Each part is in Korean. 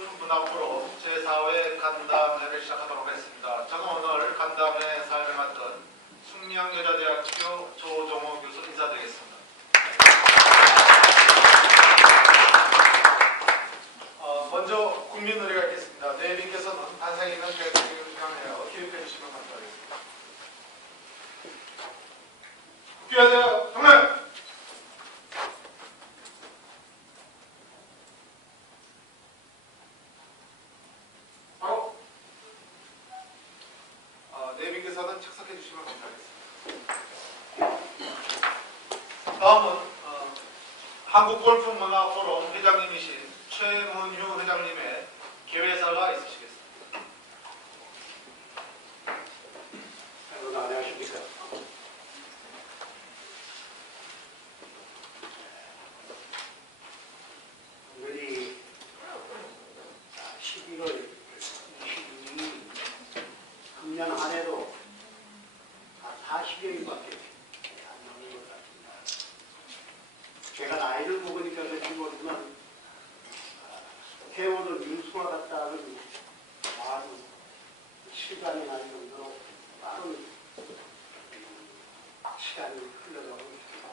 문학부로 제4회 간담회를 시작하도록 하겠습니다. 저는 오늘 간담회 사회를 맡은 숙명여자대학교 조종호 교수 인사드리겠습니다. 먼저 국민의례가 있겠습니다. 내빈께서는 단상에 있는 대통령을 수상하여 기립해 주시면 감사하겠습니다. 국교여자 정례! 내빈께서는 착석해 주시면 감사하겠습니다. 다음은 한국골프문화포럼 회장님이신 최문휴 회장님의 개회사가 있으시겠습니다. 여러분 안녕하십니까. 오늘이 11월 22일 금년 한 해도 40여일밖에 안 남은 것 같습니다. 제가 나이를 먹으니까 그런지 모르지만 세월은 윤수와 같다는 많은 시간이 날 정도로 빠른 시간이 흘러가고 있습니다.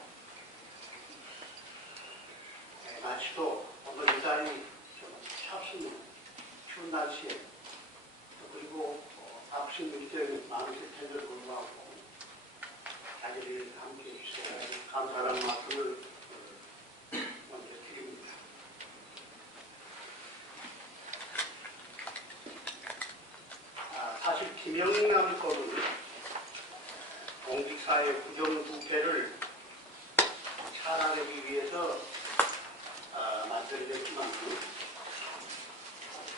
날씨도 오늘 이 자리 좀 춥습니다. 추운 날씨에 그리고 아프신 분들 많으실 텐데도 불구하고 자기들이 함께 해주셔야 감사하는 말씀을 먼저 드립니다. 사실 김영남법은 공직사회 부정부패를 차단하기 위해서 만들어졌지만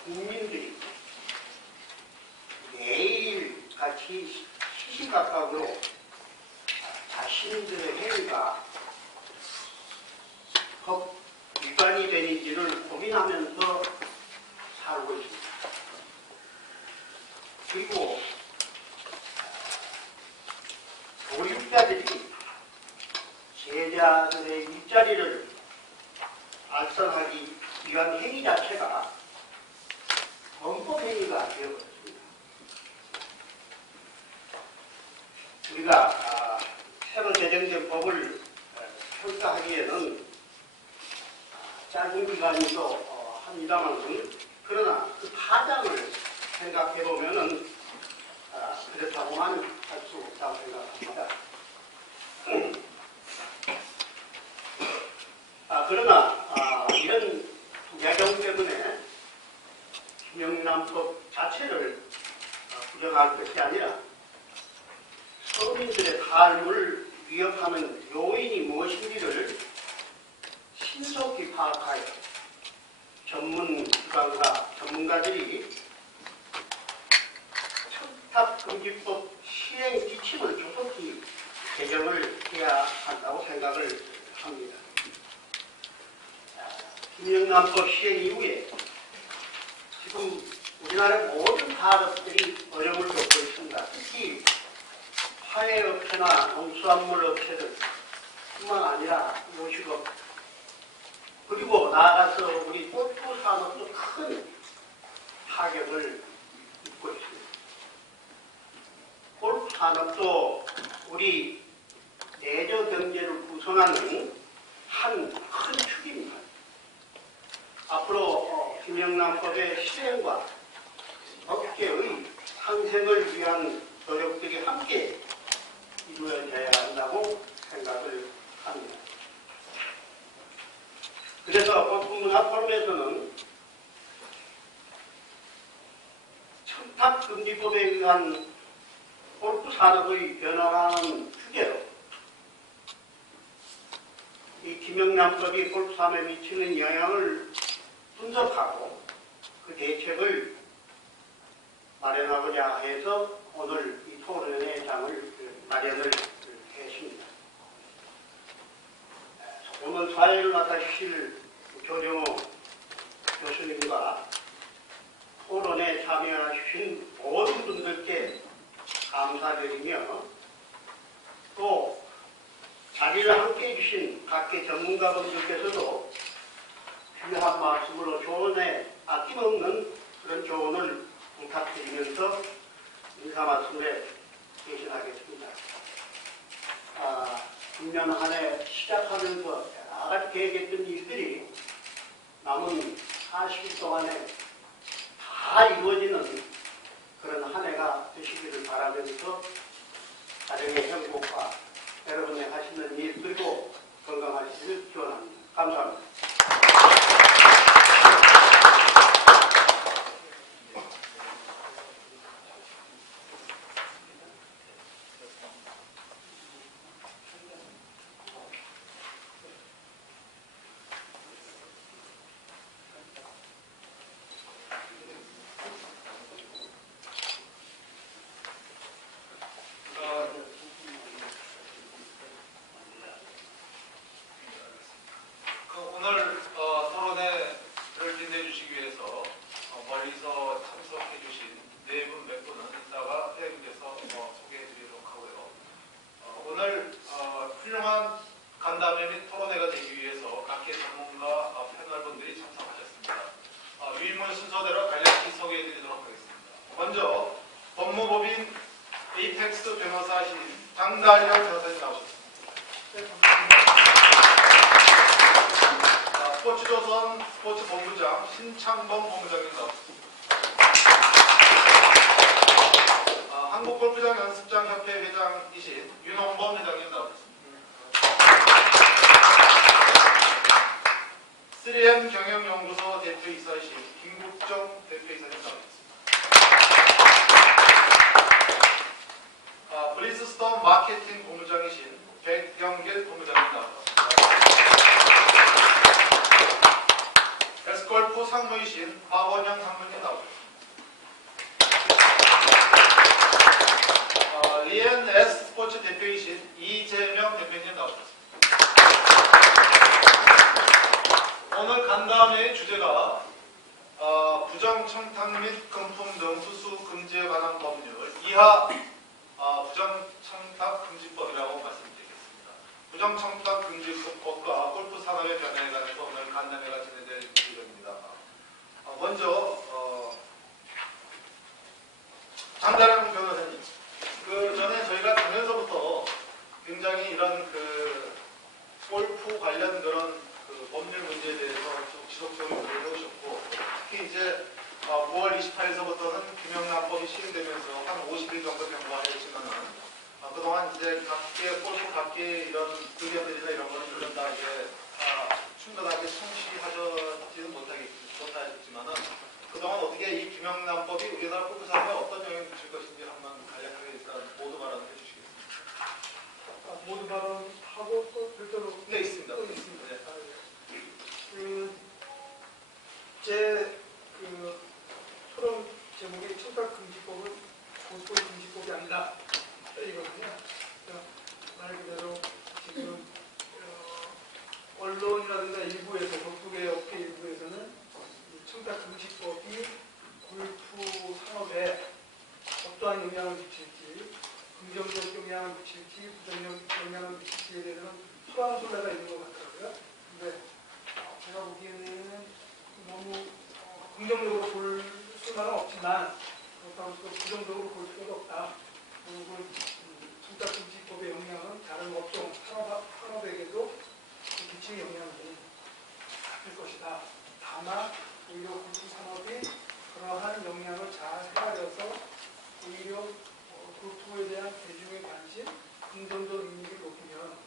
국민들이 매일같이 시시각각으로 자신들의 행위가 법 위반이 되는지를 고민하면서 살고 있습니다. 그리고 교육자들이 제자들의 일자리를 알선하기 위한 행위 자체가 범법행위가 되어버렸습니다. 우리가 새로 제정된 법을 평가하기에는 짧은 기간이도 합니다만 그러나 그 파장을 생각해보면은 그렇다고만 할 수 없다고 생각합니다. 그러나 이런 부작용 때문에 김영남법 자체를 부정할 것이 아니라 서민들의 삶을 위협하는 요인이 무엇인지를 신속히 파악하여 전문가들이 청탁금지법 시행 지침을 조속히 개정을 해야 한다고 생각을 합니다. 김영남법 시행 이후에 지금 우리나라 모든 산업들이 어려움을 겪고 있습니다. 특히 화훼업체나 농수산물 업체들 뿐만 아니라 요식업 그리고 나아가서 우리 골프 산업도 큰 타격을 입고 있습니다. 골프 산업도 우리 내저 경제를 구성하는 한 큰 축입니다. 앞으로 김영남법의 실행과 업계의 상생을 위한 노력들이 함께 이루어져야 한다고 생각을 합니다. 그래서 골프문화포럼에서는 청탁금지법에 의한 골프 산업의 변화라는 주제로 이 김영남법이 골프 산업에 미치는 영향을 분석하고 그 대책을 마련하고자 해서 오늘 이 토론회 장을 마련을 했습니다. 오늘 사회를 맡아주실 조정호 교수님과 토론에 참여하신 모든 분들께 감사드리며 또 자리를 함께해 주신 각계 전문가분들께서도 귀한 말씀으로 조언에 아낌없는 그런 조언을 부탁드리면서 인사 말씀에 대신하겠습니다. 금년 한 해 시작하면서 여러 가지 계획했던 일들이 남은 40일 동안에 다 이루어지는 그런 한 해가 되시기를 바라면서 가정의 행복과 여러분의 하시는 일 그리고 건강하시기를 기원합니다. 감사합니다. 오늘 토론회를 빛내 주시기 위해서 멀리서 참석해 주신 네 분 몇 분은 이따가 회장님께서 소개해 드리도록 하고요. 오늘 훌륭한 간담회 및 토론회가 되기 위해서 각계 전문가 패널분들이 참석하셨습니다. 위임문 순서대로 간략히 소개해 드리도록 하겠습니다. 먼저 법무법인 에이펙스 변호사이신 장달영 변호사님 나오셨습니다. 스포츠조선 스포츠본부장 신창범 본부장님 나오셨습니다. 한국골프장 연습장 협회 회장이신 윤홍범 회장님 나오셨습니다. 3M 경영연구소 대표이사이신 김국정 대표이사님 나오셨습니다. 브리스스톤 마케팅 본부장이신 백경길 본부장님 나오셨습니다. S골프 상무이신 박원영 상무님 나오셨습니다. 리엔 S 스포츠 대표이신 이재명 대표님 나오셨습니다. 오늘 간담회의 주제가 부정청탁 및 금품 등 수수 금지에 관한 법률 이하 부정청탁 금지법이라고 말씀드리겠습니다. 부정청탁 금지법과 골프 산업의 변화에 관해서 오늘 간담회가 진행될 예정입니다. 먼저 장달영 변호사님, 그 전에 저희가 작년서부터 굉장히 이런 그 골프 관련 그런 그 법률 문제에 대해서 지속적으로 논의해 오셨고, 특히 이제 9월 28일서부터는 김영란법이 시행되면서 한 50일 정도 경과했지만은 그동안 이제 골프 각계 이런 의견들이나 이런 거는 물론 다 이제 충분하게 청취하지는 못하겠지만은 그동안 어떻게 이 김영란법이 우리나라 골프 산업에 어떤 영향을 미칠 것인지 한번 간략하게 일단 모두 발언해 주시겠습니까? 모두 발언하고 또 별도로 네, 있습니다. 또 있습니다. 네. 제 토론 제목이 청탁금지법은 골프 금지법이 아니라 이거거든요. 말 그대로 지금 언론이라든가 일부에서 독도계 업계 일부에서는 청탁금지법이 골프 산업에 어떠한 영향을 미칠지, 긍정적 영향을 미칠지, 부정적 영향을 미칠지에 대해서는 소란소리가 있는 것 같더라고요. 근데 제가 보기에는 너무 긍정적으로 볼 수만은 없지만 그렇다고 또 부정적으로 볼 필요도 없다. 그리고 청탁금지법의 영향은 다른 업종, 산업에게도 미칠 영향이 있을 것이다. 다만 오히려 골프 산업이 그러한 영향을 잘 헤아려서 오히려 골프에 대한 대중의 관심, 긍정적 의미를 높이면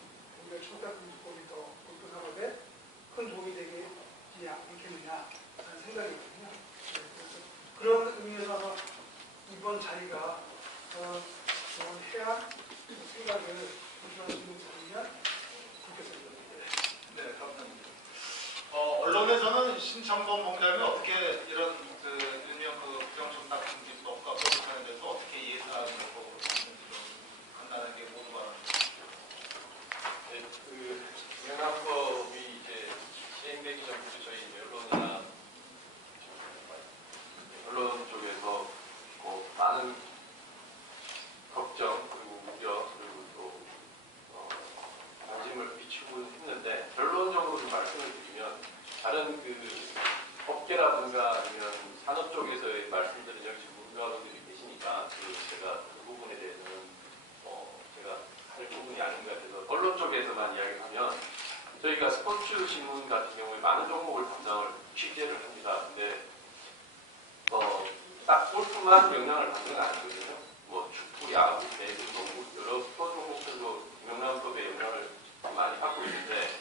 오히려 청탁금지법이 더 골프 산업에 큰 도움이 되지 않겠느냐라는 생각이거든요. 그래서 그런 의미에서 아마 이번 자리가 해야 생각을 조심하시는 분이면 좋겠습니다. 네, 감사합니다. 언론에서는 신창범 본부장이 어떻게 이런 일명 부정청탁 금지법과 골프 산업에 대해서 어떻게 이해하는 거 간단하게 모두 말하겠습니다. 네, 영향법이 이제 시행되기 전부터 저희 언론 쪽에서 많은 걱정 그리고 우려 그리고 또 관심을 비추고 했는데 결론적으로 좀 말씀을 드리면 다른 소비자분과 아니면 산업 쪽에서의 말씀드린 역시 전문가분들이 계시니까 제가 그 부분에 대해서는 제가 할 부분이 아닌 것 같아서 언론 쪽에서만 이야기를 하면 저희가 스포츠 신문 같은 경우에 많은 종목을 담당을 취재를 합니다. 근데 딱 골프만 영향을 받는 건 아니거든요. 뭐 축구, 야구, 배구, 농구 여러 스포츠 종목들도 명랑법에 영향을 많이 받고 있는데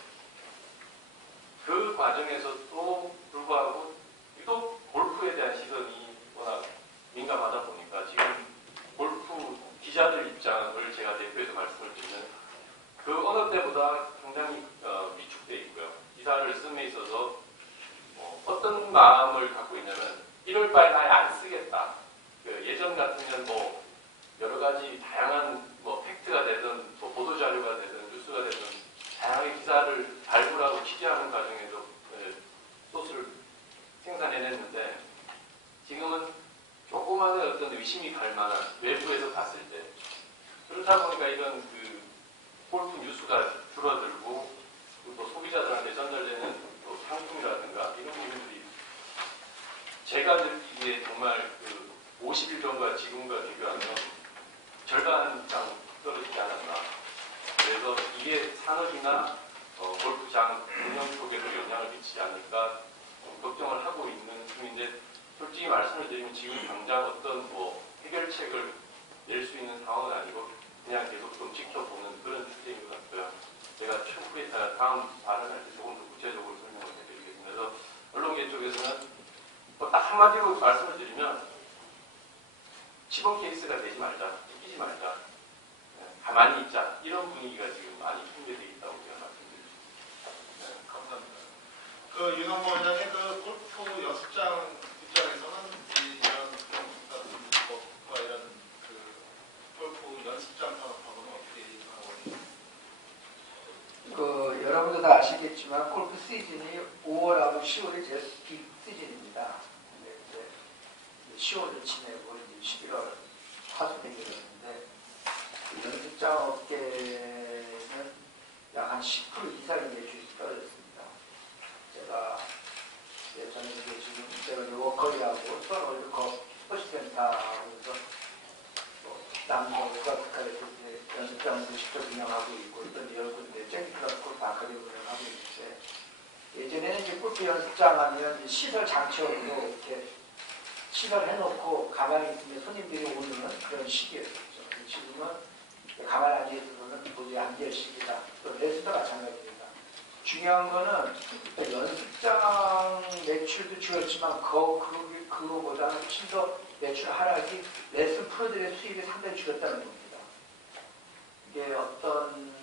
그 과정에서도 불구하고 유독 골프에 대한 시선이 워낙 민감하다 보니까 지금 골프 기자들 입장을 제가 대표해서 말씀을 드리면 그 어느 때보다 굉장히 위축되어 있고요. 기사를 씀에 있어서 어떤 마음을 갖고 있냐면 이럴 바에 아예 안 쓰겠다. 예전 같으면 뭐 여러 가지 다양한 뭐 팩트가 되든 뭐 보도 자료가 되든 뉴스가 되든 다양하게 기사를 발굴하고 취재하는 과정에서 소스를 생산해냈는데 지금은 조그마한 어떤 의심이 갈 만한 외부에서 봤을 때 그렇다 보니까 이런 그 골프 뉴스가 줄어들고 또 소비자들한테 전달되는 또 상품이라든가 이런 부분들이 제가 느끼기에 정말 그 50일 전과 지금과 비교하면 절반 이상 떨어지지 않았나. 그래서 이게 산업이나 골프장 운영 쪽에도 영향을 미치지 않을까 걱정을 하고 있는 중인데 솔직히 말씀을 드리면 지금 당장 어떤 뭐 해결책을 낼 수 있는 상황은 아니고 그냥 계속 좀 지켜보는 그런 주제인 것 같고요. 제가 추후에 다음 발언할 때 조금 더 구체적으로 설명을 해드리겠습니다. 그래서 언론계 쪽에서는 딱 한마디로 말씀을 드리면 시범 케이스가 되지 말자, 웃기지 말자, 가만히 있자 이런 분위기가 지금 많이 풍겨되어 있다고 제가 말씀드립니다. 네, 감사합니다. 그 윤원모 원장의 그 골프 연습장 입장에서는 이런 같은 법과 이런 그 골프 연습장 산업하고는 어떻게 생각하고 있나요? 그 여러분도 다 아시겠지만 골프 시즌이 5월하고 10월이 제일 빅 시즌입니다. 근데 이제 10월을 지내고 이제 11월 하순되게 되는데 연습장 업계는 약 한 10% 이상의 매출이 떨어졌습니다. 제가 예전에 이제 지금 제가 이제 워커리하고 수원 월드컵 스포츠센터하고 해서 남성 국가국가에서 연습장을 직접 운영하고 있고 또 여러 군데 쟁클럽 골프 아카데미 운영하고 있는데 예전에는 이제 골프 연습장 하면 이제 시설 장치업으로 이렇게 시설해놓고 가만히 있으면 손님들이 오는 그런 시기였었죠. 지금은 가만히 앉아있어서는 도저히 안 될 시기다. 또 레슨도 마찬가지입니다. 중요한 거는 연습장 매출도 줄었지만 그거보다는 훨씬 더 매출 하락이 레슨 프로들의 수입이 상당히 줄었다는 겁니다. 이게 어떤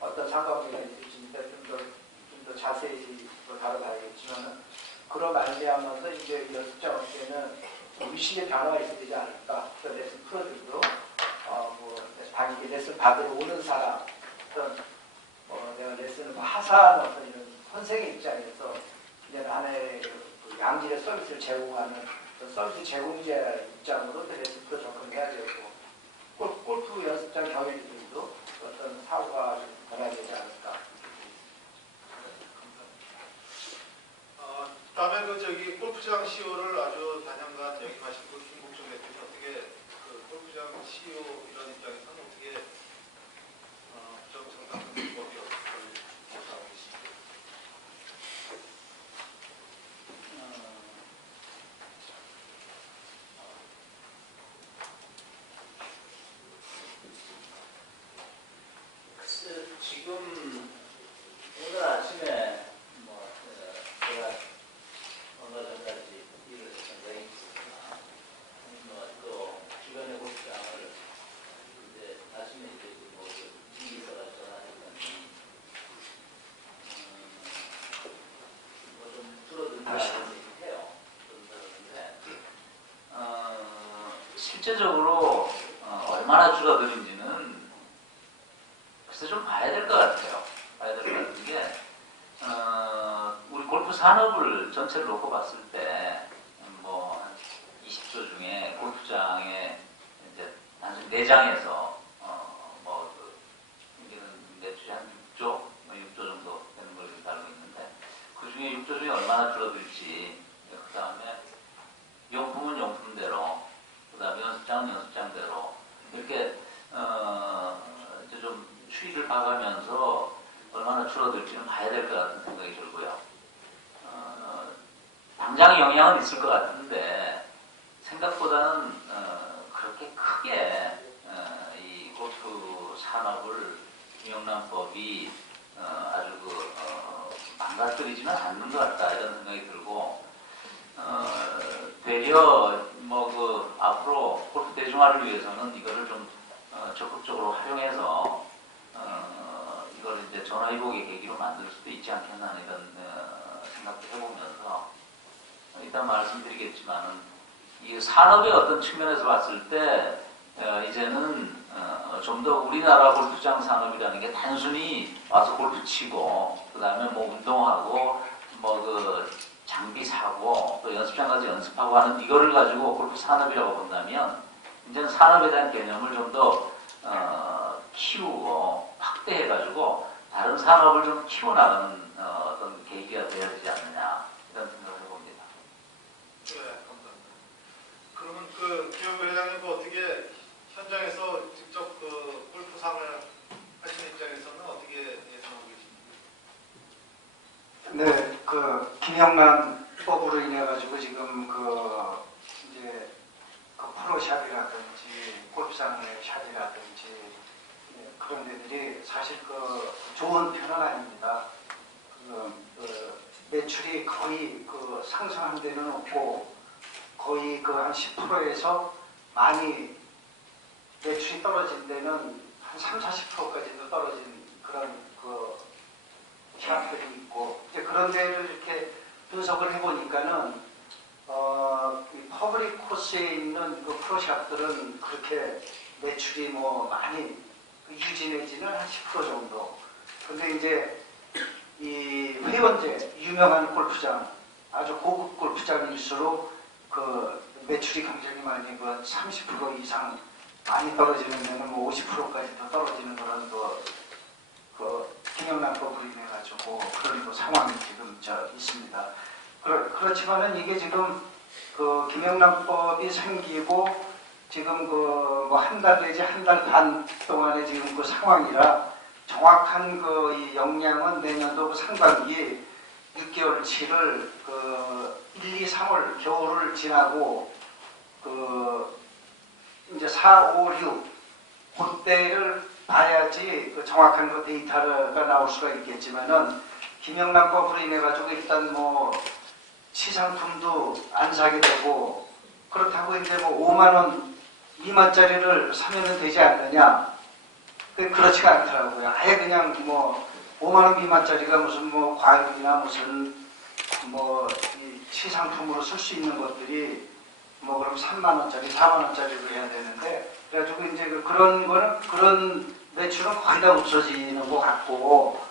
상관관계가 있을지 좀 더 자세히 다뤄봐야겠지만 그런 말미암아서 이제 연습장 업계는 의식의 변화가 있어야 되지 않을까. 레슨 프로들도 단기 레슨 받으러 오는 사람, 내가 레슨을 하사하는 어떤 이런 선생의 입장에서 이제는 하나의 양질의 서비스를 제공하는 서비스 제공자 입장으로 레슨 프로 접근해야 되고 골프 연습장 경영진도 어떤 사고가 변화야 되지 않을까. 다음에 골프장 CEO를 아주 단연간 역임하신 그 김국정 대표님 어떻게 그 골프장 CEO 이런 입장에서는 어떻게 정상적인 방법이 어떻게 생각하고 계십니까? 글쎄, 지금 오늘 아침에 제가 얼마 전까지 일을 했던 적이 있었으나 또 주변의 골프장을 이제 아침에 이제 지기서가 전화했더니 좀 줄어든다는 얘기를 해요. 그런데 실제적으로 얼마나 줄어드는지는 글쎄 좀 봐야 될 것 같아요. 봐야 될 것 같은 게 우리 골프 산업을 전체를 놓고 봤을 때 한 20조 중에 골프장에 이제 단순 4장에서 이제는 매출이 한 6조 정도 되는 걸로 알고 있는데 그 중에 6조 중에 얼마나 줄어들지 줄어들지는 봐야 될 것 같은 생각이 들고요. 당장 영향은 있을 것 같은데 생각보다는 그렇게 크게 이 골프 산업을 김영란법이 아주 망가뜨리지는 않는 것 같다 이런 생각이 들고 되려 앞으로 골프 대중화를 위해서는 이거를 좀 적극적으로 활용해서 이걸 이제 전화위복의 계기로 만들 수도 있지 않겠나 이런 생각도 해보면서 일단 말씀드리겠지만은 이 산업의 어떤 측면에서 봤을 때 이제는 좀 더 우리나라 골프장 산업이라는 게 단순히 와서 골프 치고 그 다음에 뭐 운동하고 장비 사고 또 연습장 가서 연습하고 하는 이거를 가지고 골프 산업이라고 본다면 이제는 산업에 대한 개념을 좀 더 키우고 확대해가지고 다른 산업을 좀 키워나가는 어떤 계기가 되어야 되지 않느냐 이런 생각을 해봅니다. 네, 감사합니다. 그러면 김영배 회장님 어떻게 현장에서 직접 골프상을 하시는 입장에서는 어떻게 예상하고 계십니까? 네, 김영란법으로 인해 가지고 지금 이제 프로샵이라든지 골프장의 샵이라든지 그런 데들이 사실 좋은 편은 아닙니다. 매출이 거의 상승한 데는 없고 거의 한 10%에서 많이 매출이 떨어진 데는 한 30-40%까지도 떨어진 그런 샵들이 있고 이제 그런 데를 이렇게 분석을 해보니까는 퍼블릭 코스에 있는 프로샵들은 그렇게 매출이 많이 유지내지는 한 10% 정도. 근데 이제 이 회원제 유명한 골프장 아주 고급 골프장일수록 매출이 굉장히 많이 30% 이상 많이 떨어지는 데는 50%까지 더 떨어지는 그런 김영란법으로 인해 가지고 그런 상황이 지금 있습니다. 그렇지만은 이게 지금 김영란법이 생기고 지금 한 달 내지 한 달 반 동안의 지금 상황이라 정확한 이 역량은 내년도 상반기에 6개월치를 1, 2, 3월 겨울을 지나고 이제 4, 5, 6 그때를 봐야지 정확한 데이터가 나올 수가 있겠지만은 김영란법으로 인해 가지고 일단 시상품도 안 사게 되고 그렇다고 이제 5만 원 미만짜리를 사면 되지 않느냐? 그렇지가 않더라고요. 아예 그냥 5만 원 미만짜리가 무슨 과일이나 무슨 이 시상품으로 쓸 수 있는 것들이 그럼 3만 원짜리, 4만 원짜리로 해야 되는데 그래가지고 이제 그런 매출은 거의 다 없어지는 것 같고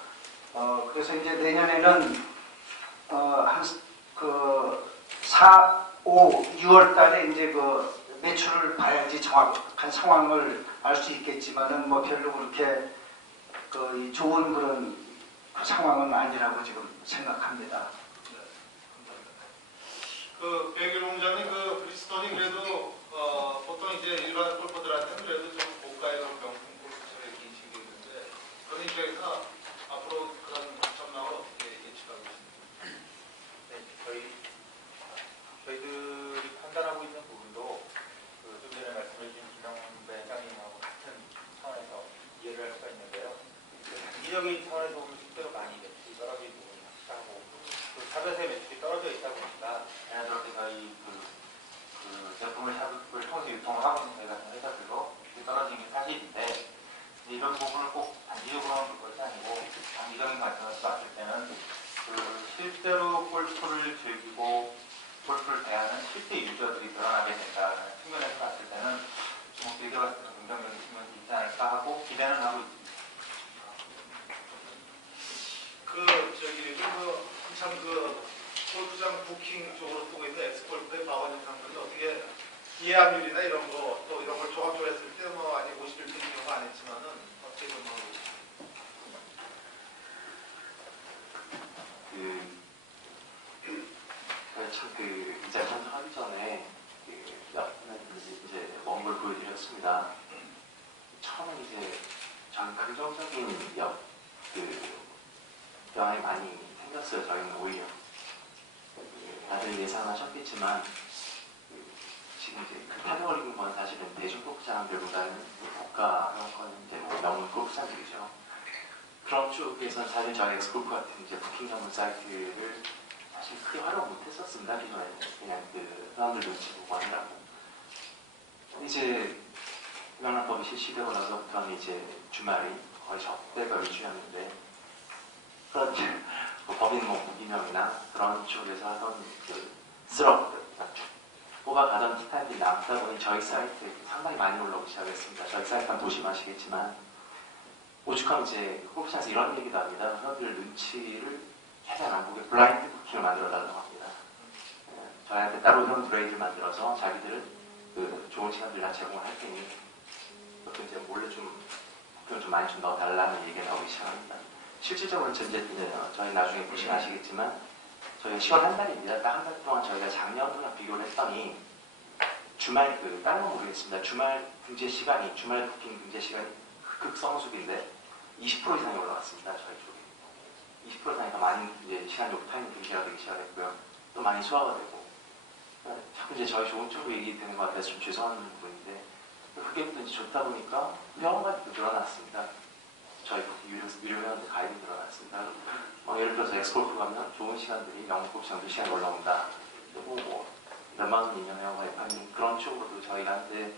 그래서 이제 내년에는 한 4, 5, 6월 달에 이제 매출을 봐야지 정확한 상황을 알 수 있겠지만은 별로 그렇게 좋은 그런 상황은 아니라고 지금 생각합니다. 백일 공장님 브리스톤이 그래도 보통 이제 일반 골퍼들한테는 그래도 좀 고가의 명품 골프처럼 인식이 있는데 그런 입장에서 앞으로 그런 전망을 어떻게 예측하고 있습니까? 네, 저희들이 판단하고 있는 부분도 좀 전에 말씀해 주신 김영배 회장님하고 같은 차원에서 이해를 할 수가 있는데요. 단기적인 차원에서 보면 실제로 많이 매출이 떨어지는 부분이 확실하고 샵에서의 매출이 떨어져 있다 보니까 자연스럽게 저희 제품을 샵을 통해서 유통을 하고 있는 저희 같은 회사들도 매출이 떨어지는 게 사실인데 이런 부분을 꼭 단기적으로만 볼 것이 아니고 장기적인 관점에서 봤을 때는 실제로 골프를 즐기고 골프를 대하는 실제 유저들이 늘어나게 된다는 측면에서 봤을 때는 좀 길게 봤을 때 긍정적인 측면이 있지 않을까 하고 기대는 하고 있습니다. 한참 골프장 부킹 쪽으로 쓰고 있는 엑스골프의 박원영 상권이 어떻게 이해함률이나 이런 거 또 이런 걸 종합적으로 했을 때 아직 51% 정도 안 했지만은 어떻게 전망하고 계십니까? 이제 선정하기 전에 이제 먼 걸 보여드렸습니다. 처음에 이제 전 긍정적인 경향이 많이 생겼어요. 저희는 오히려 다들 예상하셨겠지만 지금 이제 그 타격을 입은 건 사실은 대중골프장들보다는 국가 회원권 이제 뭐 명문 골프장들이죠. 그런 쪽에서는 사실 저희 엑스골프 같은 이제 부킹 전문 사이트를 사실 크게 활용 못했었습니다. 기존에는 그냥 그 사람들 눈치 보고 하느라고. 이제 명랑법이 실시되고 나서부터는 이제 주말이 거의 접대가 위주였는데 그런 뭐 법인 뭐 무기명이나 그런 쪽에서 하던 그 스럽들 뽑아가던 티타임들이 남다 보니 저희 사이트에 상당히 많이 올라오기 시작했습니다. 저희 사이트 한번 보시면 아시겠지만 오죽하면 이제 골프장에서 이런 얘기도 합니다. 회원들 눈치를 최대한 안 보게 블라인드 부킹을 만들어 달라고 합니다. 저희한테 따로 회원 브레이드를 만들어서 자기들은 그 좋은 시간들 다 제공을 할 테니 그것도 이제 몰래 좀 부킹을 좀 많이 좀 넣어달라는 얘기가 나오기 시작합니다. 실질적으로 이제 저희 나중에 보시면 아시겠지만 저희가 10월 한 달입니다. 딱 한 달 동안 저희가 작년도랑 비교를 했더니 주말 다른 건 모르겠습니다. 주말 등재 시간이 주말 부킹 등재 시간이 극성수기인데 20% 이상이 올라왔습니다. 저희 쪽에 20% 이상이 더 많은 이제 시간이 오프타임 등재가 되기 시작했고요. 또 많이 소화가 되고 자꾸 이제 저희 좋은 쪽으로 얘기되는 것 같아서 좀 죄송한 부분인데 그게 또 이제 좋다 보니까 회원가도 늘어났습니다. 저희 유료 회원들 가입이 늘어났습니다. 예를 들어서 엑스골프 가면 좋은 시간들이 명골프장들 시간이 올라온다. 그리고 뭐 몇만 원 이면 회원 가입하는 그런 쪽으로도 저희가 이제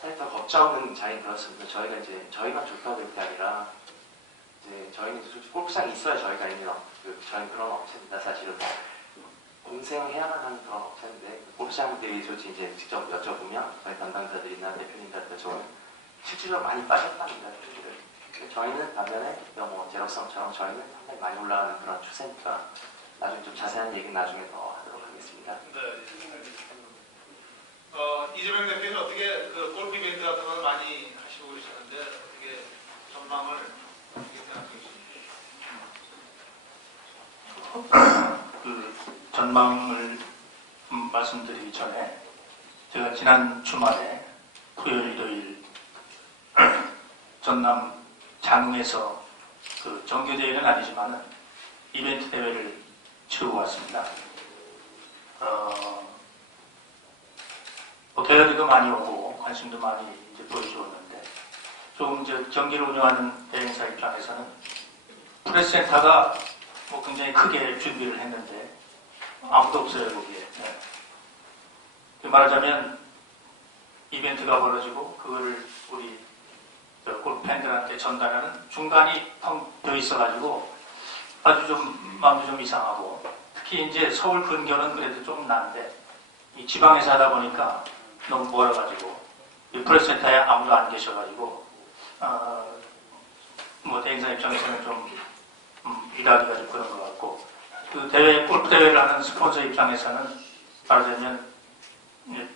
사실 더 걱정은 잘 그렇습니다. 저희가 이제 저희가 좋다고 할 게 아니라 이제 저희는 솔직히 골프장이 있어야 저희가 있는 저희는 그런 업체입니다. 사실은 공생해야만 하는 그런 업체인데 골프장들이 솔직히 이제 직접 여쭤보면 저희 담당자들이나 대표님들한테 좀 실질적으로 많이 빠졌답니다. 저희는 반면에 뭐 제로성처럼 저희는 상당히 많이 올라가는 그런 추세니까 나중에 좀 자세한 얘기는 나중에 더 하도록 하겠습니다. 네, 알겠습니다. 이재명 대표는 어떻게 그 골프 이벤트 같은 걸 많이 하시고 계시는데 어떻게 전망을 어떻게 생각해 주십니까? 그 전망을 말씀드리기 전에 제가 지난 주말에 토요일, 일요일 전남 장흥에서 그 정규 대회는 아니지만은 이벤트 대회를 치르고 왔습니다. 뭐 게러리도 많이 오고 관심도 많이 이제 보여주었는데 좀 이제 경기를 운영하는 대행사 입장에서는 프레스센터가 뭐 굉장히 크게 준비를 했는데 아무도 없어요 거기에. 네. 말하자면 이벤트가 벌어지고 그거를 우리 골프 팬들한테 전달하는 중간이 텅 비어 있어가지고 아주 좀 마음도 좀 이상하고 특히 이제 서울 근교는 그래도 좀 나은데 이 지방에서 하다 보니까 너무 멀어가지고 이 프레스센터에 아무도 안 계셔가지고 뭐 대행사 입장에서는 좀 일하기가 좀 그런 것 같고 그 대회 골프 대회를 하는 스폰서 입장에서는 말하자면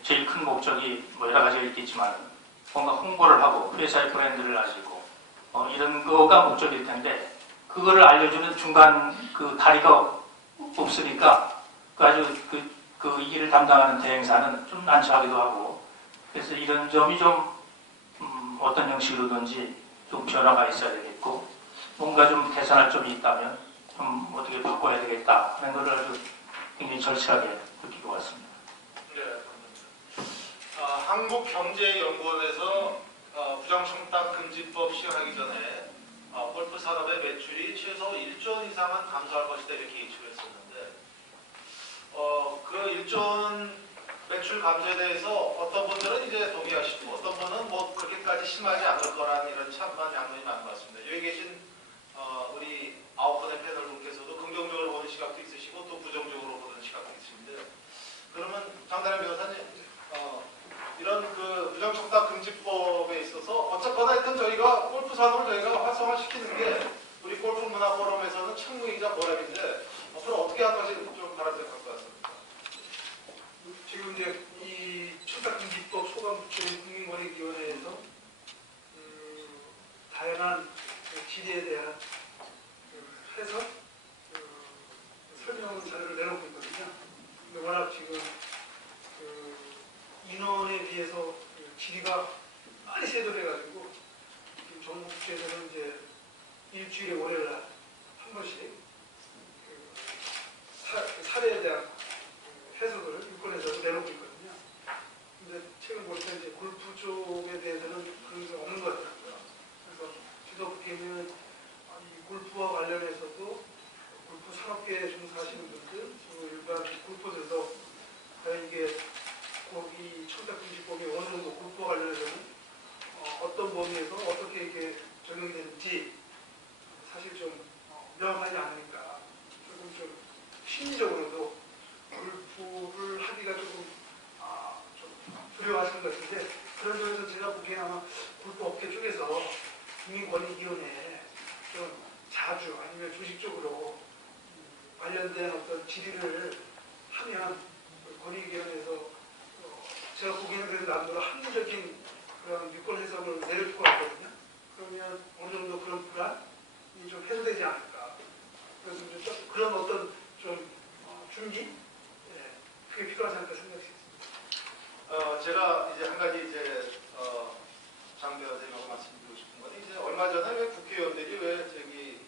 제일 큰 목적이 뭐 여러 가지가 있겠지만 뭔가 홍보를 하고 회사의 브랜드를 알리고 이런 거가 목적일 텐데 그거를 알려주는 중간 그 다리가 없으니까 아주 그 일을 담당하는 대행사는 좀 난처하기도 하고 그래서 이런 점이 좀 어떤 형식으로든지 좀 변화가 있어야 되겠고 뭔가 좀 개선할 점이 있다면 좀 어떻게 바꿔야 되겠다 하는 것을 아주 굉장히 절실하게 느끼고 왔습니다. 네, 한국경제연구원에서 부정청탁 금지법 시행하기 전에 골프 산업의 매출이 최소 1조 원 이상은 감소할 것이다 이렇게 예측을 했었는데 그 1조 원 매출 감소에 대해서 어떤 분들은 이제 동의하시고 어떤 분은 뭐 그렇게까지 심하지 않을 거라는 이런 찬반 양론이 많은 것 같습니다. 여기 계신 우리 9분의 패널 분께서도 긍정적으로 보는 시각도 있으시고 또 부정적으로 보는 시각도 있으신데 그러면 장다련 변호사님 이런 그 부정청탁 금지법에 있어서 어쨌거나 하여튼 저희가 골프 산업을 저희가 활성화시키는 게 우리 골프 문화 포럼에서는 책무이자 보람인데 앞으로 어떻게 하는 것이 좀 바람직할 것 같습니다. 지금 이제 이 청탁금지법 소관부처인 국민권익위원회에서 다양한 질의에 대한 해서 설명 자료를 내놓고 있거든요. 근데 워낙 지금 인원에 비해서 질의가 많이 세도돼가지고 정부 부처에서는 이제 일주일에 월요일 날 한 번씩 골프업계에 종사하시는 분들, 그리고 일반 골퍼들도 과연 이게 이 청탁금지법이 어느 정도 골프와 관련해서는 어떤 범위에서 어떻게 이게 적용이 되는지 사실 좀 명확하지 않으니까 조금 좀 심리적으로도 골프를 하기가 조금 좀 두려워하시는 것 같은데, 그런 점에서 제가 보기엔 아마 골프업계 쪽에서 국민권익위원회에 좀 자주 아니면 조직적으로 관련된 어떤 질의를 하면 권익위원회에서 제가 보기에는 그래도 나름대로 합리적인 그런 유권 해석을 내려줄 것 같거든요. 그러면 어느 정도 그런 불안이 좀 해소되지 않을까. 그래서 좀 그런 어떤 좀 준비? 그게 필요하지 않을까 생각했습니다. 제가 이제 한 가지 이제 장 변호사님하고 말씀드리고 싶은 건, 이제 얼마 전에 왜 국회의원들이 왜 저기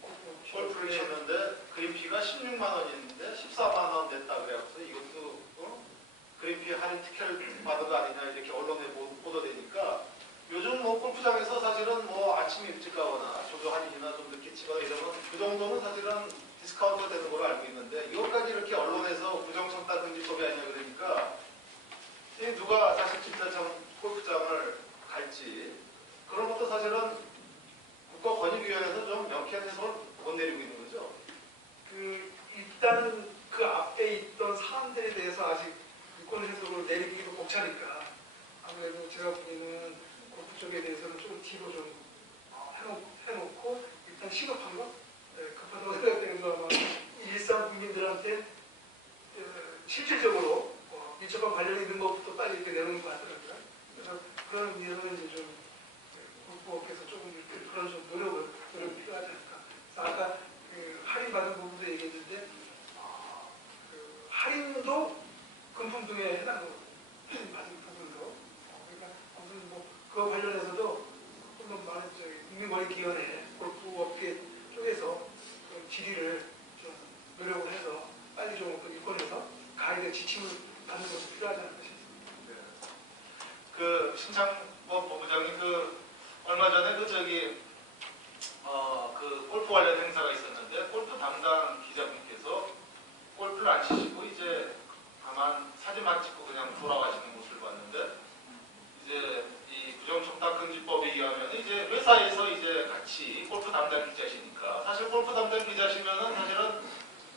골프를 쳤는데 그린피가 16만 원이었는데 14만 원 냈다 그래갖고 이것도 그린피 할인 특혜를 받은 거 아니냐 이렇게 언론에 보도되니까, 요즘 뭐 골프장에서 사실은 뭐 아침 일찍 가거나 조조 할인이나 좀 늦게 치거나 이러면 그 정도는 사실은 디스카운트가 되는 걸로 알고 있는데, 이것까지 이렇게 언론에서 부정청탁금지법이 아니냐 그러니까 누가 사실 진짜 참 골프장을 갈지, 그런 것도 사실은 국가권익위원회에서 좀 명쾌한 해석을 못 내리고 있는 거죠. 일단은 그 앞에 있던 사안들에 대해서 아직 유권 해석을 내리기도 벅차니까 아무래도 제가 보기에는 골프 쪽에 대해서는 좀 뒤로 좀 해놓고 일단 시급한 거, 급하다고 생각되는 거 아마 일상 국민들한테 실질적으로 밀접한 관련이 있는 것부터 빨리 이렇게 내놓는 것 같더라고요. 그래서 그런 의미에서는 이제 좀 골프업계에서 조금 이렇게 그런 좀 노력이 필요하지 않을까. 그래서 아까 할인 받은 부분도 얘기했는데, 할인도 금품 등에 해당하거든요. 할인 받은 부분도. 그러니까 아무튼 뭐 그와 관련해서도 조금 많은 국민권익위원회 골프업계 쪽에서 좀 질의를 좀 노력을 해서 빨리 좀 유권해서 가이드 지침을 받는 것도 필요하지 않을까 싶습니다. 네. 그 신창범 본부장이 얼마 전에 그 골프 관련 행사가 있었는데, 골프 담당 기자분께서 골프를 안 치시고 이제 다만 사진만 찍고 그냥 돌아가시는 모습을 봤는데, 이제 이 부정청탁금지법에 의하면 이제 회사에서 이제 같이 골프 담당 기자시니까, 사실 골프 담당 기자시면은 사실은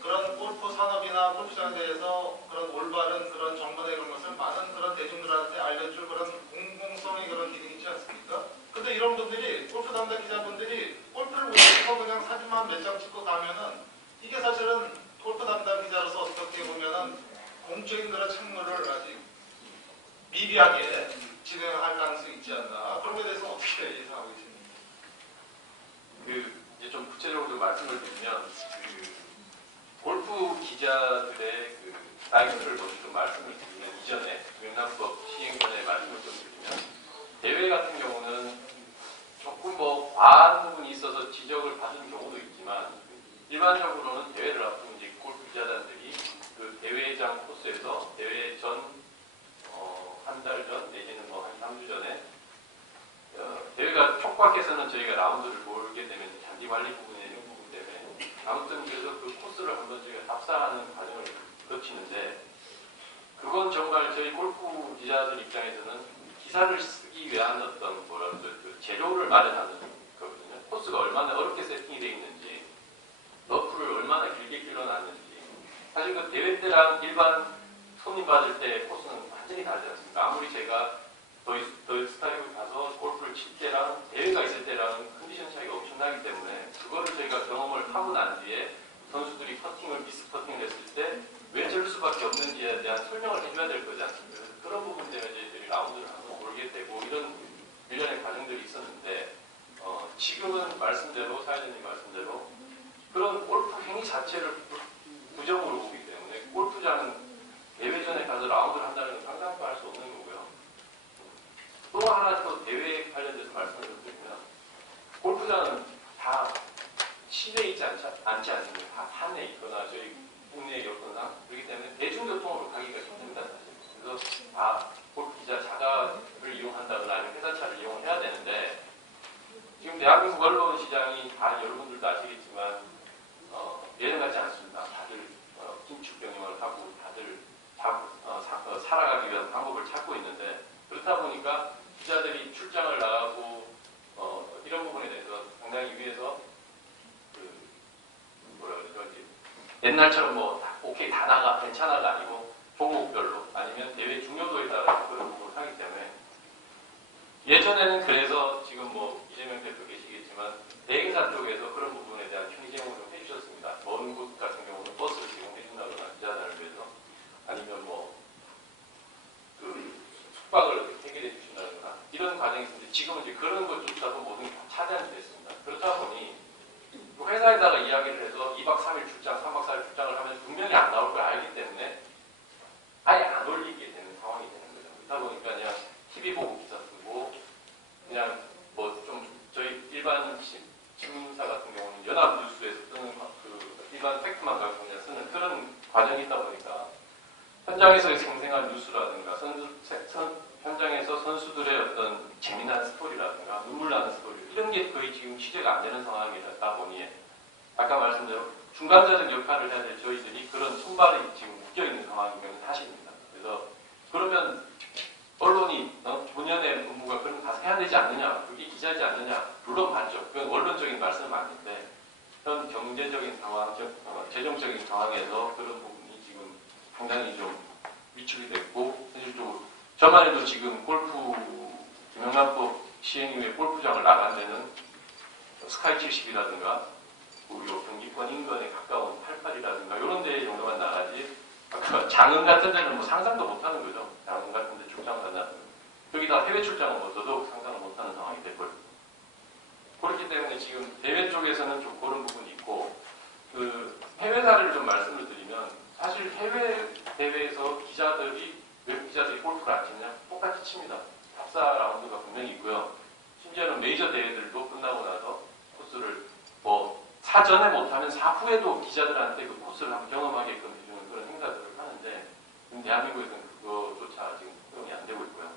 그런 골프 산업이나 골프장에 대해서 그런 올바른 그런 정보나 이런 것을 많은 그런 대중들한테 알려줄 그런 공공성의 그런 기능이 있지 않습니까? 근데 이런 분들이, 골프 담당 기자분들이 골프를 못해서 그냥 사진만 몇 장 찍고 가면은, 이게 사실은 골프 담당 기자로서 어떻게 보면은 공적인 그런 책무를 아직 미비하게 진행할 가능성이 있지 않나. 그런 거에 대해서 어떻게 예상하고 계십니까? 이제 좀 구체적으로 말씀을 드리면, 골프 기자들의 라이프를 먼저 좀 말씀을 드리면, 이전에 명랑법 시행 전에 말씀을 좀 드리면, 대회 같은 경우는 조금 뭐 과한 부분이 있어서 지적을 받은 경우도 있지만, 일반적으로는 대회를 앞두고 이제 골프 기자단들이 그 대회장 코스에서 대회 전 한 달 전 내지는 뭐 한 3주 전에 대회가 촉박해서는 저희가 라운드를 몰게 되면 잔디 관리 부분에 있는 부분 때문에 아무튼 그래서 그 코스를 한번 저희가 답사하는 과정을 거치는데, 그건 정말 저희 골프 기자들 입장에서는 기사를 쓰기 위한 어떤 그 재료를 마련하는 거거든요. 코스가 얼마나 어렵게 세팅이 되어 있는지, 러프를 얼마나 길게 길어놨는지. 사실 그 대회 때랑 일반 손님 받을 때 코스는 완전히 다르지 않습니까? 아무리 제가 더 스타일을 가서 골프를 칠 때랑 대회가 있을 때랑 컨디션 차이가 엄청나기 때문에, 그거를 저희가 경험을 하고 난 뒤에 선수들이 퍼팅을 미스 퍼팅을 했을 때 왜 저럴 수밖에 없는지에 대한 설명을 해줘야 될 거지 않습니까? 그런 부분 때문에 저희들이 라운드를 한번 몰게 되고 이런 일련의 과정들이 있었는데, 지금은 말씀대로, 사회자님 말씀대로 그런 골프 행위 자체를 부정으로 보기 때문에 골프장은 대회 전에 가서 라운드를 한다는 건 상상도 할 수 없는 거고요. 또 하나 또 대회에 관련돼서 말씀을 드리면, 골프장은 다 시내에 있지 않지 않습니까? 다 산에 있거나 저희 국내에 있거나 그렇기 때문에 대중교통으로 가기가 힘듭니다, 사실. 그래서 다 골프 기자 자가를 이용한다거나 아니면 회사차를 이용해야 되는데, 지금 대한민국 언론 시장이 다 여러분들도 아시겠지만 예전 같지 않습니다. 다들 살아가기 위한 방법을 찾고 있는데 그렇다 보니까 기자들이 출장을 나가고 이런 부분에 대해서 상당히 위에서 뭐라 그러지 옛날처럼 뭐 오케이 다 나가 괜찮아가 아니고 종목별로 아니면 대회 중요도에 따라 그런 부분을 하기 때문에 예전에는 그래서 지금 뭐 이재명 대표 계시겠지만 대행사 쪽에서 그런 부분에 대한 편의제공을 좀 해주셨습니다. 먼 곳 같은 경우는 버스를 제공해준다거나 기자단을 위해서 아니면 뭐 숙박을 해결해 주신다거나 이런 과정이 있는데 지금은 이제 그런 것조차도 모든 게 다 차단이 됐습니다. 그렇다 보니 회사에다가 이야기를 해서 2박 3일 출장, 3박 4일 출장을 하면 분명히 안 나올 걸 알기 때문에 아예 안 올리게 되는 상황이 되는 거죠. 그렇다 보니까 그냥 TV 보고 기사 쓰고 그냥 뭐 좀 저희 일반 신문사 같은 경우는 연합뉴스에서 쓰는 그 일반 팩트만 갖고 그냥 쓰는 그런 과정이 있다 보니까 현장에서의 생생한 뉴스라든가 현장에서 선수들의 어떤 재미난 스토리라든가 눈물 나는 스토리 이런 게 거의 지금 취재가 안 되는 상황이다 보니 아까 말씀대로 중간자적 역할을 해야 될 저희들이 그런 손발이 지금 묶여 있는 상황인 건 사실입니다. 그래서 그러면 언론이 본연의 업무가 그럼 다 해야 되지 않느냐, 그게 기자지 않느냐, 물론 맞죠. 그건 원론적인 말씀은 맞는데 현 경제적인 상황, 재정적인 상황에서 그런 부분이 지금 상당히 좀 위축이 됐고 현실적으로 저만 해도 지금 골프 김영란법 시행 이후에 골프장을 나간 데는 스카이 70이라든가 우리 경기권 인근에 가까운 88이라든가 이런 데 정도만 나가지 아까 장흥 같은 데는 뭐 상상도 못하는 거죠. 장흥 같은 데 출장 간다는 거. 여기다 해외 출장은 뭐 더더욱 상상을 못하는 상황이 됐고요. 그렇기 때문에 지금 대회 쪽에서는 좀 그런 부분이 있고 그 해외 사례를 좀 말씀을 드리면 사실 해외 대회에서 외국 기자들이 골프를 안 치냐? 똑같이 칩니다. 탑사 라운드가 분명히 있고요. 심지어는 메이저 대회들도 끝나고 나서 코스를 뭐 사전에 못하면 사후에도 기자들한테 그 코스를 한번 경험하게끔 해주는 그런 행사들을 하는데 대한민국에서는 그거조차 지금 허용이 안 되고 있고요.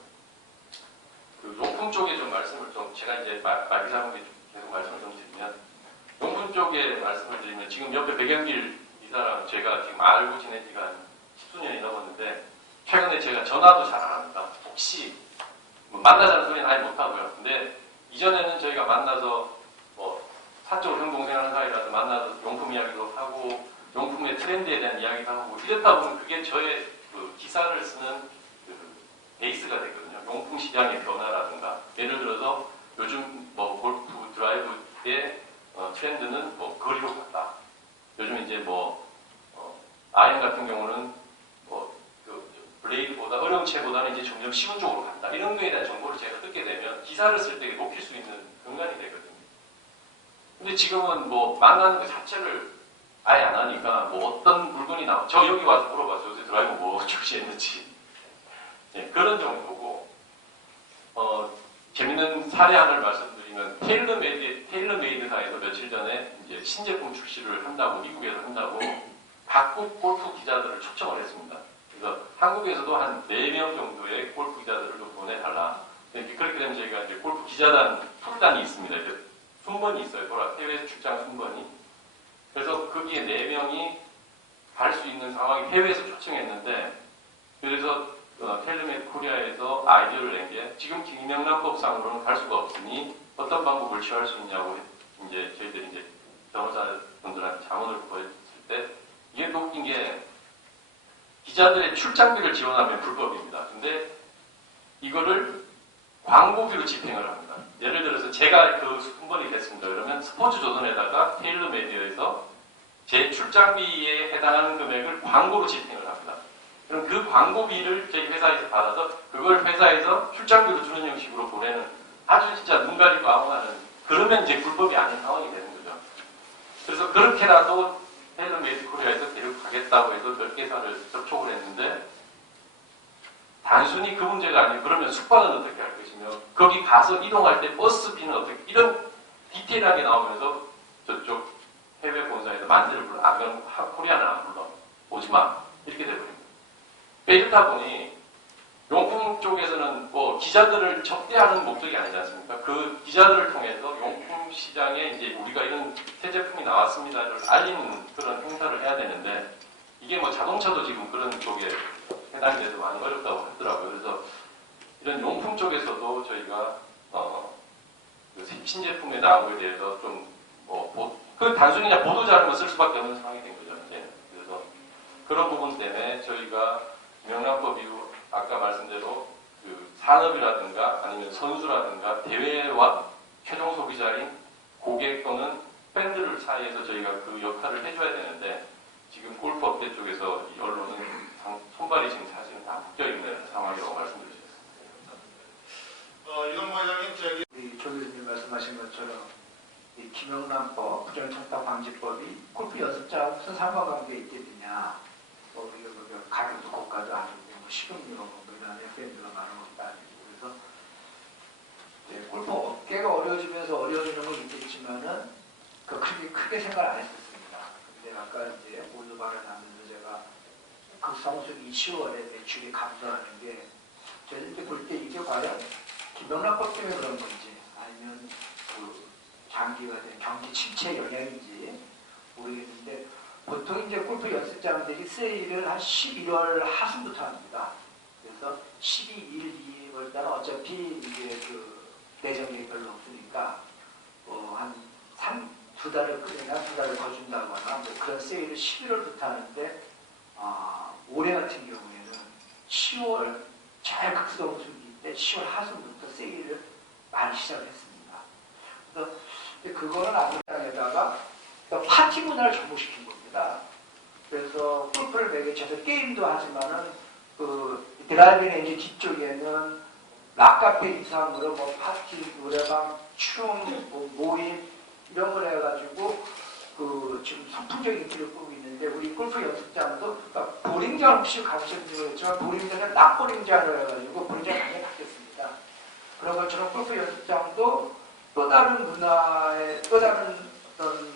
그 용품 쪽에 좀 말씀을 좀 제가 이제 말기 잡은 게 계속 말씀을 좀 드리면 용품 쪽에 말씀을 드리면 지금 옆에 백영길 이 사람 제가 지금 알고 지낸 지가 한 10수년이 넘었는데 최근에 제가 전화도 잘 안 합니다. 혹시 뭐 만나자는 소리는 아예 못하고요. 근데 이전에는 저희가 만나서 뭐 사적으로 형 동생 하는 사이라서 만나서 용품 이야기도 하고 용품의 트렌드에 대한 이야기도 하고 이렇다 보면 그게 저의 그 기사를 쓰는 그 베이스가 되거든요. 용품 시장의 변화라든가 예를 들어서 요즘 뭐 골프 드라이브의 트렌드는 뭐 거리로 갔다. 요즘 이제 뭐 아이언 같은 경우는 블레이드보다 어려운 채보다는 이제 점점 쉬운 쪽으로 간다. 이런 거에 대한 정보를 제가 듣게 되면 기사를 쓸 때 높일 수 있는 근간이 되거든요. 근데 지금은 뭐 만나는 것 자체를 아예 안 하니까 뭐 어떤 물건이 나와. 저 여기 와서 물어봐서 요새 드라이브 뭐 출시했는지. 네, 그런 정도고 재밌는 사례 하나를 말씀드리면 테일러메이드사에서 며칠 전에 이제 신제품 출시를 한다고 미국에서 한다고 각국 골프 기자들을 초청을 했습니다. 그래서 한국에서도 한 4명 정도의 골프 기자들을 좀 보내달라. 그렇게 되면 저희가 이제 골프 기자단 풀단이 있습니다. 이제 순번이 있어요. 해외 출장 순번이. 그래서 거기에 4명이 갈 수 있는 상황이 해외에서 초청했는데 그래서 텔레메드 코리아에서 아이디어를 낸 게 지금 김영란법상으로는 갈 수가 없으니 어떤 방법을 취할 수 있냐고 이제 저희들이 이제 변호사분들한테 자문을 구했을 때 이게 또 웃긴 게 기자들의 출장비를 지원하면 불법입니다. 근데 이거를 광고비로 집행을 합니다. 예를 들어서 제가 그 순번이 됐습니다. 그러면 스포츠조선에다가 테일러메디어에서 제 출장비에 해당하는 금액을 광고로 집행을 합니다. 그럼 그 광고비를 저희 회사에서 받아서 그걸 회사에서 출장비로 주는 형식으로 보내는 아주 진짜 눈 가리고 아웅하는 그러면 이제 불법이 아닌 상황이 되는 거죠. 그래서 그렇게라도 텔레메드 코리아에서 데려가겠다고 해서 몇 개사를 접촉을 했는데 단순히 그 문제가 아니고 그러면 숙박은 어떻게 할 것이며 거기 가서 이동할 때 버스비는 어떻게 이런 디테일하게 나오면서 저쪽 해외 본사에서 만들을 불러 안 그러면 코리아는 안 불러 오지마 이렇게 돼버립니다. 이렇다 보니 용품 쪽에서는 뭐 기자들을 접대하는 목적이 아니지 않습니까? 그 기자들을 통해서 용품 시장에 이제 우리가 이런 새 제품이 나왔습니다를 알리는 그런 행사를 해야 되는데 이게 뭐 자동차도 지금 그런 쪽에 해당 단계에서 많이 어렵다고 하더라고요. 그래서 이런 용품 쪽에서도 저희가 그 신제품의 나오에 대해서 그 단순히 그냥 보도 자료만 쓸 수밖에 없는 상황이 된 거죠. 이제. 그래서 그런 부분 때문에 저희가 김영란법 이후 아까 말씀대로 그 산업이라든가 아니면 선수라든가 대회와 최종 소비자인 고객 또는 팬들 사이에서 저희가 그 역할을 해줘야 되는데 지금 골프업계 쪽에서 이 언론은 손발이 지금 사실은 다 묶여 있는 상황이라고 말씀드리겠습니다. 이동모 회장님, 저기 우리 조 교수님 말씀하신 것처럼 이 김영란법, 부정청탁방지법이 골프 연습자하고 무슨 상관관계가 있겠느냐. 우리가 가격도 고가도 아닌데 식음료가 이런 FM료가 많은 것도 아니고 그래서 골프 업계가 어려워지면서 어려워지는 건 있겠지만은 그 크게 생각 안 했었습니다. 근데 아까 이제 모두 발언하면서 제가 그 성수기 10월에 매출이 감소하는 게 저희들 이제 볼 때 이게 과연 김영란법 때문에 그런 건지 아니면 그 장기화된 경기 침체 영향인지 모르겠는데 보통 이제 골프 연습장들이 세일을 한 11월 하순부터 합니다. 그래서 12일, 2월달은 어차피 이제 그 내정이 별로 없으니까 한 두 달을 끄거나 두 달을 더 준다거나 뭐 그런 세일을 11월부터 하는데 올해 같은 경우에는 10월 잘 극성수기 때 10월 하순부터 세일을 많이 시작을 했습니다. 그래서 그거는 아무래다가 파티 문화를 접목시킨 겁니다. 그래서 골프를 매개쳐서 게임도 하지만은 그 드라이빙 레인지 뒤쪽에는 락카페 이상으로 뭐 파티, 노래방, 춤, 모임 이런 걸 해가지고 그 지금 선풍적인 인기를 끌고 있는데 우리 골프 연습장도 그러니까 보링장 혹시 가보셨는지 모르겠지만 보링장은 낙보링장을 해가지고 보링장 많이 바뀌었습니다. 그런 것처럼 골프 연습장도 또 다른 문화의 또 다른 어떤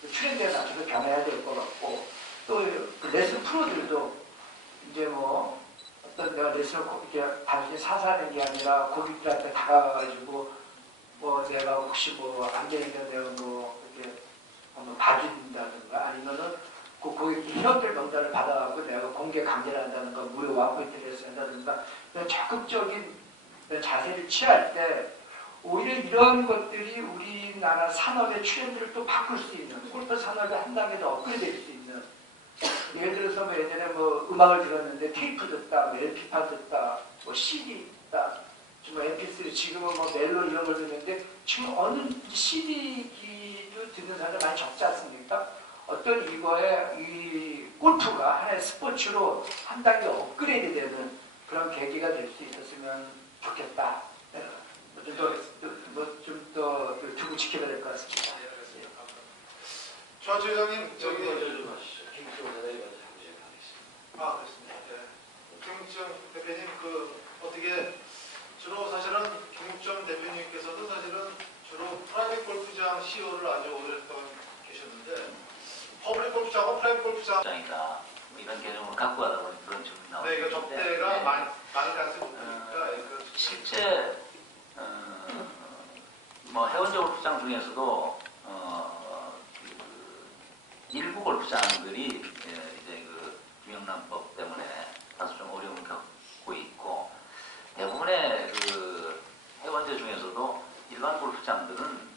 트렌드에 맞춰서 변해야 될 것 같고 또 그 레슨 프로들도 이제 뭐 어떤 내가 레슨을 이렇게 단순히 사사하는 게 아니라 고객들한테 다가가가지고 뭐 내가 혹시 뭐 안 되니까 내가 뭐 이렇게 한번 봐준다든가 아니면은 그 고객 회원들 명단을 받아가고 내가 공개 강제를 한다든가 무료와 포인트를 한다든가 그런 적극적인 자세를 취할 때 오히려 이런 것들이 우리나라 산업의 트렌드를 또 바꿀 수 있는 골프 산업이 한 단계 더 업그레이드 될 수 있는 예를 들어서 뭐 예전에 뭐 음악을 들었는데 테이프 듣다, 뭐 LP판 듣다, 뭐 CD 듣다, 뭐 MP3 지금은 뭐 멜로 이런 걸 듣는데 지금 어느 CD기도 듣는 사람이 많이 적지 않습니까? 어떤 이거에 이 골프가 하나의 스포츠로 한 단계 업그레이드 되는 그런 계기가 될 수 있었으면 좋겠다. 좀 더 두고 지켜봐야 될 것 같습니다. 조하철 회장님, 저기 그렇습니다. 네. 김국정 대표님 어떻게 주로 사실은 김국정 대표님께서도 사실은 주로 프라이빗 골프장 CEO를 아주 오랫동안 계셨는데 퍼블릭 골프장하고 프라이빗 골프장 장이다. 뭐 이런 개념을 갖고 가다 보니 그런 질문이 나오죠. 네, 그러니까 접대가 많이 가능성이 높으니까 실제 뭐 해운대 골프장 중에서도 일부 골프장들이 이제 그 김영란법 때문에 다소 좀 어려움을 겪고 있고 대부분의 그 해운대 중에서도 일반 골프장들은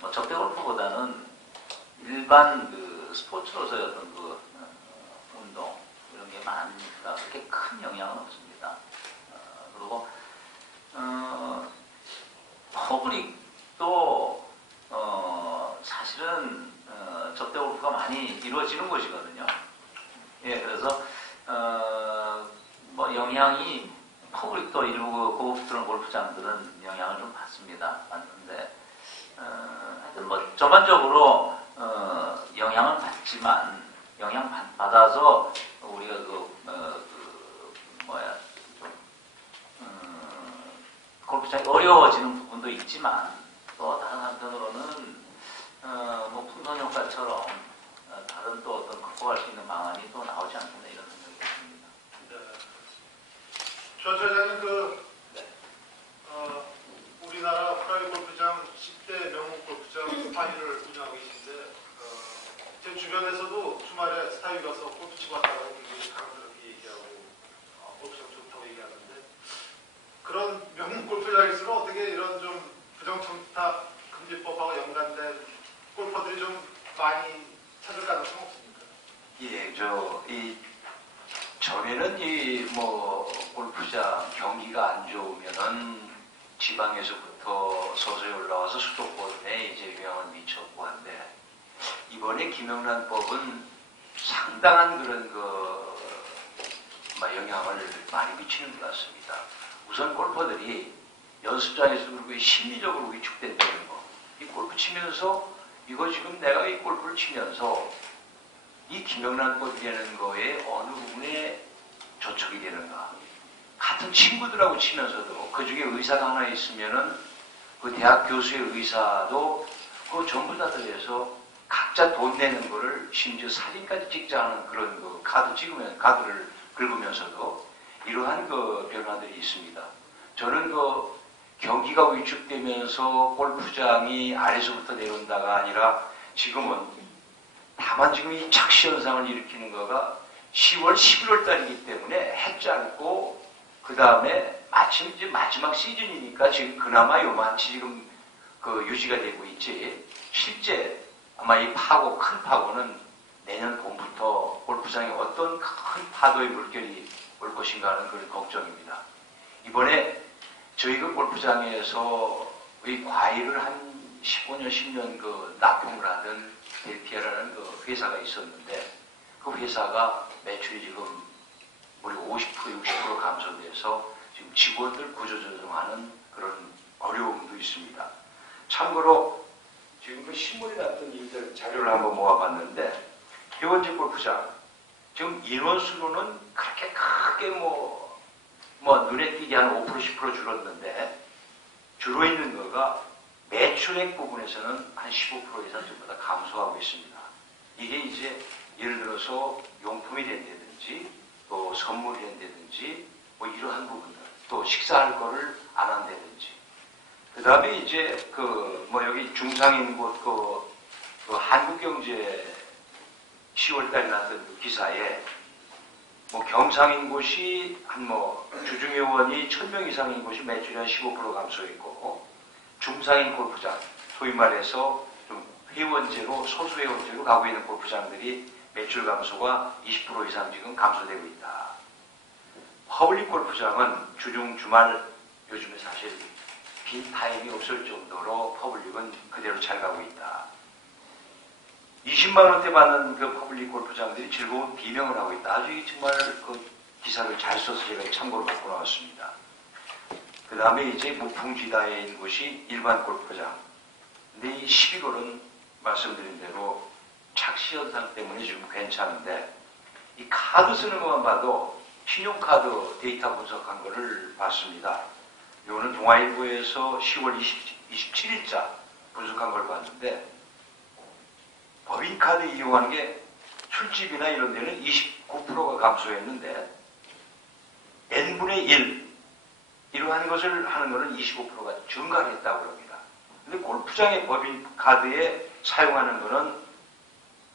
뭐 접대 골프보다는 일반 그 스포츠로서의 어떤 그 운동 이런 게 많으니까 그렇게 큰 영향은 없습니다. 그리고 퍼블릭도 사실은 접대 골프가 많이 이루어지는 곳이거든요. 예, 그래서 뭐 영향이 퍼블릭도 일부 고급스러운 골프장들은 영향을 좀 받습니다. 받는데 하여튼 뭐 전반적으로 영향은 받지만 영향 받아서 우리가 골프장이 어려워지는 부분도 있지만 또 다른 한편으로는 뭐 풍선 효과처럼 다른 또 어떤 극복할 수 있는 방안이 또 나오지 않겠나 이런 생각이 듭니다. 조하철 회장님 우리나라 프라이빗 골프장 10대 명문 골프장 스타일을 운영하고 계신데 제 주변에서도 주말에 스타일 가서 골프 치고 왔다고 사람들이 얘기하고 그런 명문 골프장일수록 어떻게 이런 좀 부정청탁 금지법하고 연관된 골퍼들이 좀 많이 찾을 가능성 없습니까? 예, 전에는 골프장 경기가 안 좋으면은 지방에서부터 서서히 올라와서 수도권에 이제 영향을 미쳤고 한데, 이번에 김영란법은 상당한 그런 영향을 많이 미치는 것 같습니다. 우선 골퍼들이 연습장에서 그리고 심리적으로 위축된다는 거. 이 골프 치면서, 이거 지금 내가 이 골프를 치면서 이 김영란법이라는 거에 어느 부분에 저촉이 되는가. 같은 친구들하고 치면서도 그 중에 의사가 하나 있으면은 그 대학 교수의 의사도 그거 전부 다 들여서 각자 돈 내는 거를 심지어 사진까지 찍자는 그런 카드를 긁으면서도 이러한 변화들이 있습니다. 저는 경기가 위축되면서 골프장이 아래서부터 내려온다가 아니라 지금은 다만 지금 이 착시 현상을 일으키는 거가 10월, 11월 달이기 때문에 해 짧고 그 다음에 마침 이제 마지막 시즌이니까 지금 그나마 요만치 지금 유지가 되고 있지. 실제 아마 이 큰 파고는 내년 봄부터 골프장에 어떤 큰 파도의 물결이 올 것인가 하는 그런 걱정입니다. 이번에 저희 골프장에서 이 과일을 한 15년, 10년 납품을 하던 델피아라는 회사가 있었는데, 그 회사가 매출이 지금 우리 50%, 60% 감소돼서 지금 직원들 구조조정하는 그런 어려움도 있습니다. 참고로 지금 신문에 났던 일들 자료를 한번 모아봤는데, 이원재 골프장 지금 인원수로는 그렇게 크게 눈에 띄게 한 5%, 10% 줄었는데, 주로 있는 거가 매출액 부분에서는 한 15% 이상 전부 다 감소하고 있습니다. 이게 이제 예를 들어서 용품이 된다든지 또 선물이 된다든지 이러한 부분들, 또 식사할 거를 안 한다든지, 그 다음에 이제 여기 중상인 곳 한국경제 10월달에 났던 기사에 경상인 곳이 주중회원이 1000명 이상인 곳이 매출이 한 15% 감소했고, 중상인 골프장, 소위 말해서 좀 회원제로, 소수 회원제로 가고 있는 골프장들이 매출 감소가 20% 이상 지금 감소되고 있다. 퍼블릭 골프장은 주중, 주말 요즘에 사실 빈 타임이 없을 정도로 퍼블릭은 그대로 잘 가고 있다. 20만원대 받는 퍼블릭 골프장들이 즐거운 비명을 하고 있다. 아주 정말 기사를 잘 써서 제가 참고로 갖고 나왔습니다. 그 다음에 이제 무풍지다인 곳이 일반 골프장. 근데 이 11월은 말씀드린 대로 착시 현상 때문에 지금 괜찮은데, 이 카드 쓰는 것만 봐도 신용카드 데이터 분석한 거를 봤습니다. 이거는 동아일보에서 10월 27일자 분석한 걸 봤는데, 법인카드 이용하는 게 술집이나 이런 데는 29%가 감소했는데, n분의 1 이러한 것을 하는 것은 25%가 증가했다고 합니다. 근데 골프장의 법인카드에 사용하는 것은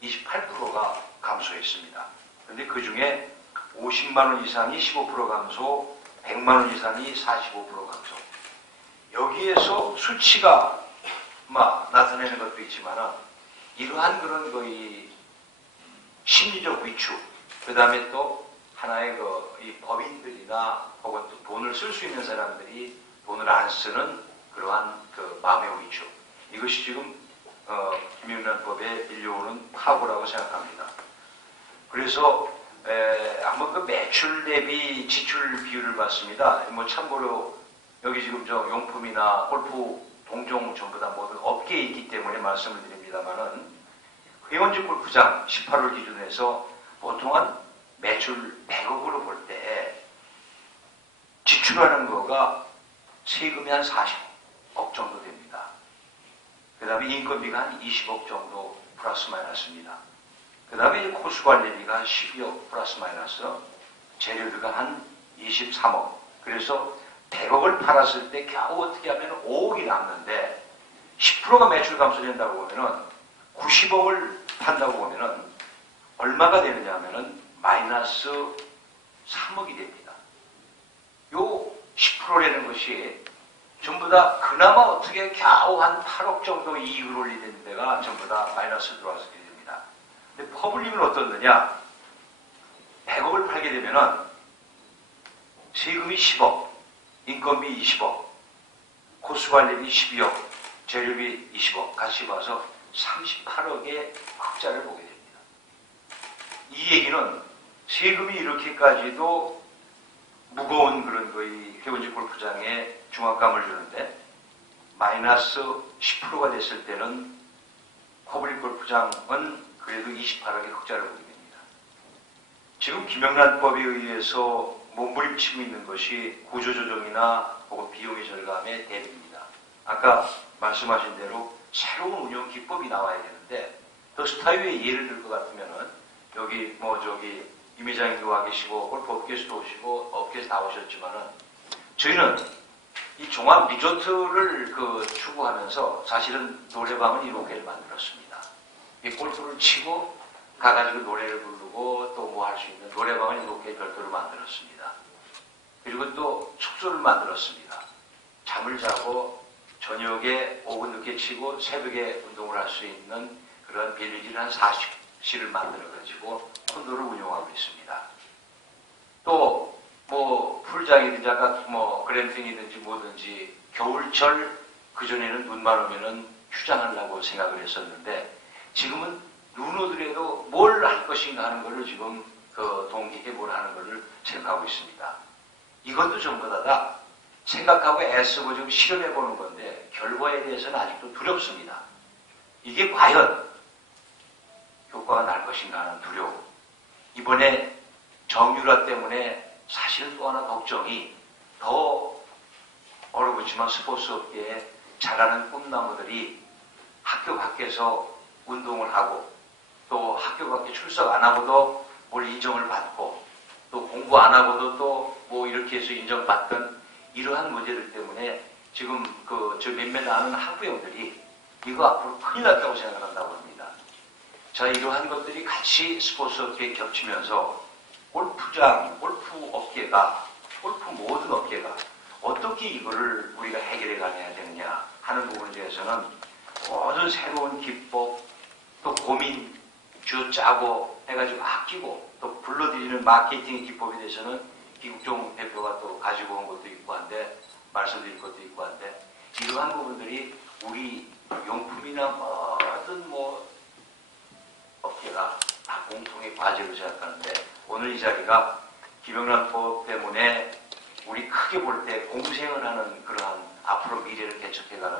28%가 감소했습니다. 근데 그 중에 50만원 이상이 15% 감소, 100만원 이상이 45% 감소. 여기에서 수치가 나타내는 것도 있지만, 이러한 그런 심리적 위축, 그 다음에 또 하나의 이 법인들이나 혹은 또 돈을 쓸 수 있는 사람들이 돈을 안 쓰는 그러한 마음의 위축. 이것이 지금 김영란법에 밀려오는 파고라고 생각합니다. 그래서 한번 매출 대비 지출 비율을 봤습니다. 참고로 여기 지금 용품이나 골프 동종 전부 다 모든 업계에 있기 때문에 말씀을 드립니다만은, 회원제 골프장 18월 기준에서 보통 한 매출 100억으로 볼 때 지출하는 거가 세금이 한 40억 정도 됩니다. 그 다음에 인건비가 한 20억 정도 플러스 마이너스입니다. 그 다음에 코스 관리비가 한 12억 플러스 마이너스, 재료비가 한 23억. 그래서 100억을 팔았을 때 겨우 어떻게 하면 5억이 남는데, 10%가 매출 감소된다고 보면은 90억을 판다고 보면은 얼마가 되느냐 하면은 마이너스 3억이 됩니다. 요 10%라는 것이 전부 다 그나마 어떻게 겨우 한 8억 정도 이익을 올리는 데가 전부 다 마이너스 들어와서 그렇게 됩니다. 근데 퍼블릭은 어떻느냐? 100억을 팔게 되면은 세금이 10억, 인건비 20억, 코스관리비 12억, 재료비 20억 같이 봐서 38억의 흑자를 보게 됩니다. 이 얘기는 세금이 이렇게까지도 무거운 그런 거의 해운지 골프장에 중압감을 주는데 마이너스 10%가 됐을 때는 퍼블릭 골프장은 그래도 28억의 흑자를 보게 됩니다. 지금 김영란법에 의해서 몸부림치고 있는 것이 구조조정이나 혹은 비용의 절감의 대비입니다. 아까 말씀하신 대로 새로운 운영 기법이 나와야 되는데 더 스타일의 예를 들 것 같으면은 여기 임 회장님도 와 계시고 골프 업계에서도 오시고 업계에서 다 오셨지만은 저희는 이 종합 리조트를 추구하면서 사실은 노래방은 7개를 만들었습니다. 이 골프를 치고 가가지고 노래를 부르고 또 뭐 할 수 있는 노래방을 7개 별도로 만들었습니다. 그리고 또 숙소를 만들었습니다. 잠을 자고 저녁에 오후 늦게 치고 새벽에 운동을 할 수 있는 그런 빌리지를 한 40실을 만들어가지고 콘도를 운영하고 있습니다. 또 뭐 풀장이든지 아까 뭐 글램핑이든지 뭐든지 겨울철 그전에는 눈만 오면은 휴장하려고 생각을 했었는데 지금은 눈 오더라도 뭘 할 것인가 하는 것을 지금 동기에 뭘 하는 것을 생각하고 있습니다. 이것도 전부 다 생각하고 애쓰고 좀 실험해 보는 건데 결과에 대해서는 아직도 두렵습니다. 이게 과연 효과가 날 것인가 하는 두려움. 이번에 정유라 때문에 사실 또 하나 걱정이 더 어렵지만 스포츠 업계에 자라는 꿈나무들이 학교 밖에서 운동을 하고 또 학교 밖에 출석 안 하고도 뭘 인정을 받고 또 공부 안 하고도 또 뭐 이렇게 해서 인정받던 이러한 문제들 때문에 지금 저 몇몇 아는 학부형들이 이거 앞으로 큰일 났다고 생각을 한다고 합니다. 자, 이러한 것들이 같이 스포츠 업계에 겹치면서 골프장, 골프 업계가, 골프 모든 업계가 어떻게 이거를 우리가 해결해 가야 되느냐 하는 부분에 대해서는 모든 새로운 기법, 또 고민, 쥐어짜고 해가지고 아끼고 또 불러들이는 마케팅 기법에 대해서는 김국종 대표가 또 가지고 온 것도 있고 한데 말씀드릴 것도 있고 한데 이러한 부분들이 우리 용품이나 모든 뭐 업계가 다 공통의 과제로 생각하는데 오늘 이 자리가 김영란법 때문에 우리 크게 볼 때 공생을 하는 그러한 앞으로 미래를 개척해가는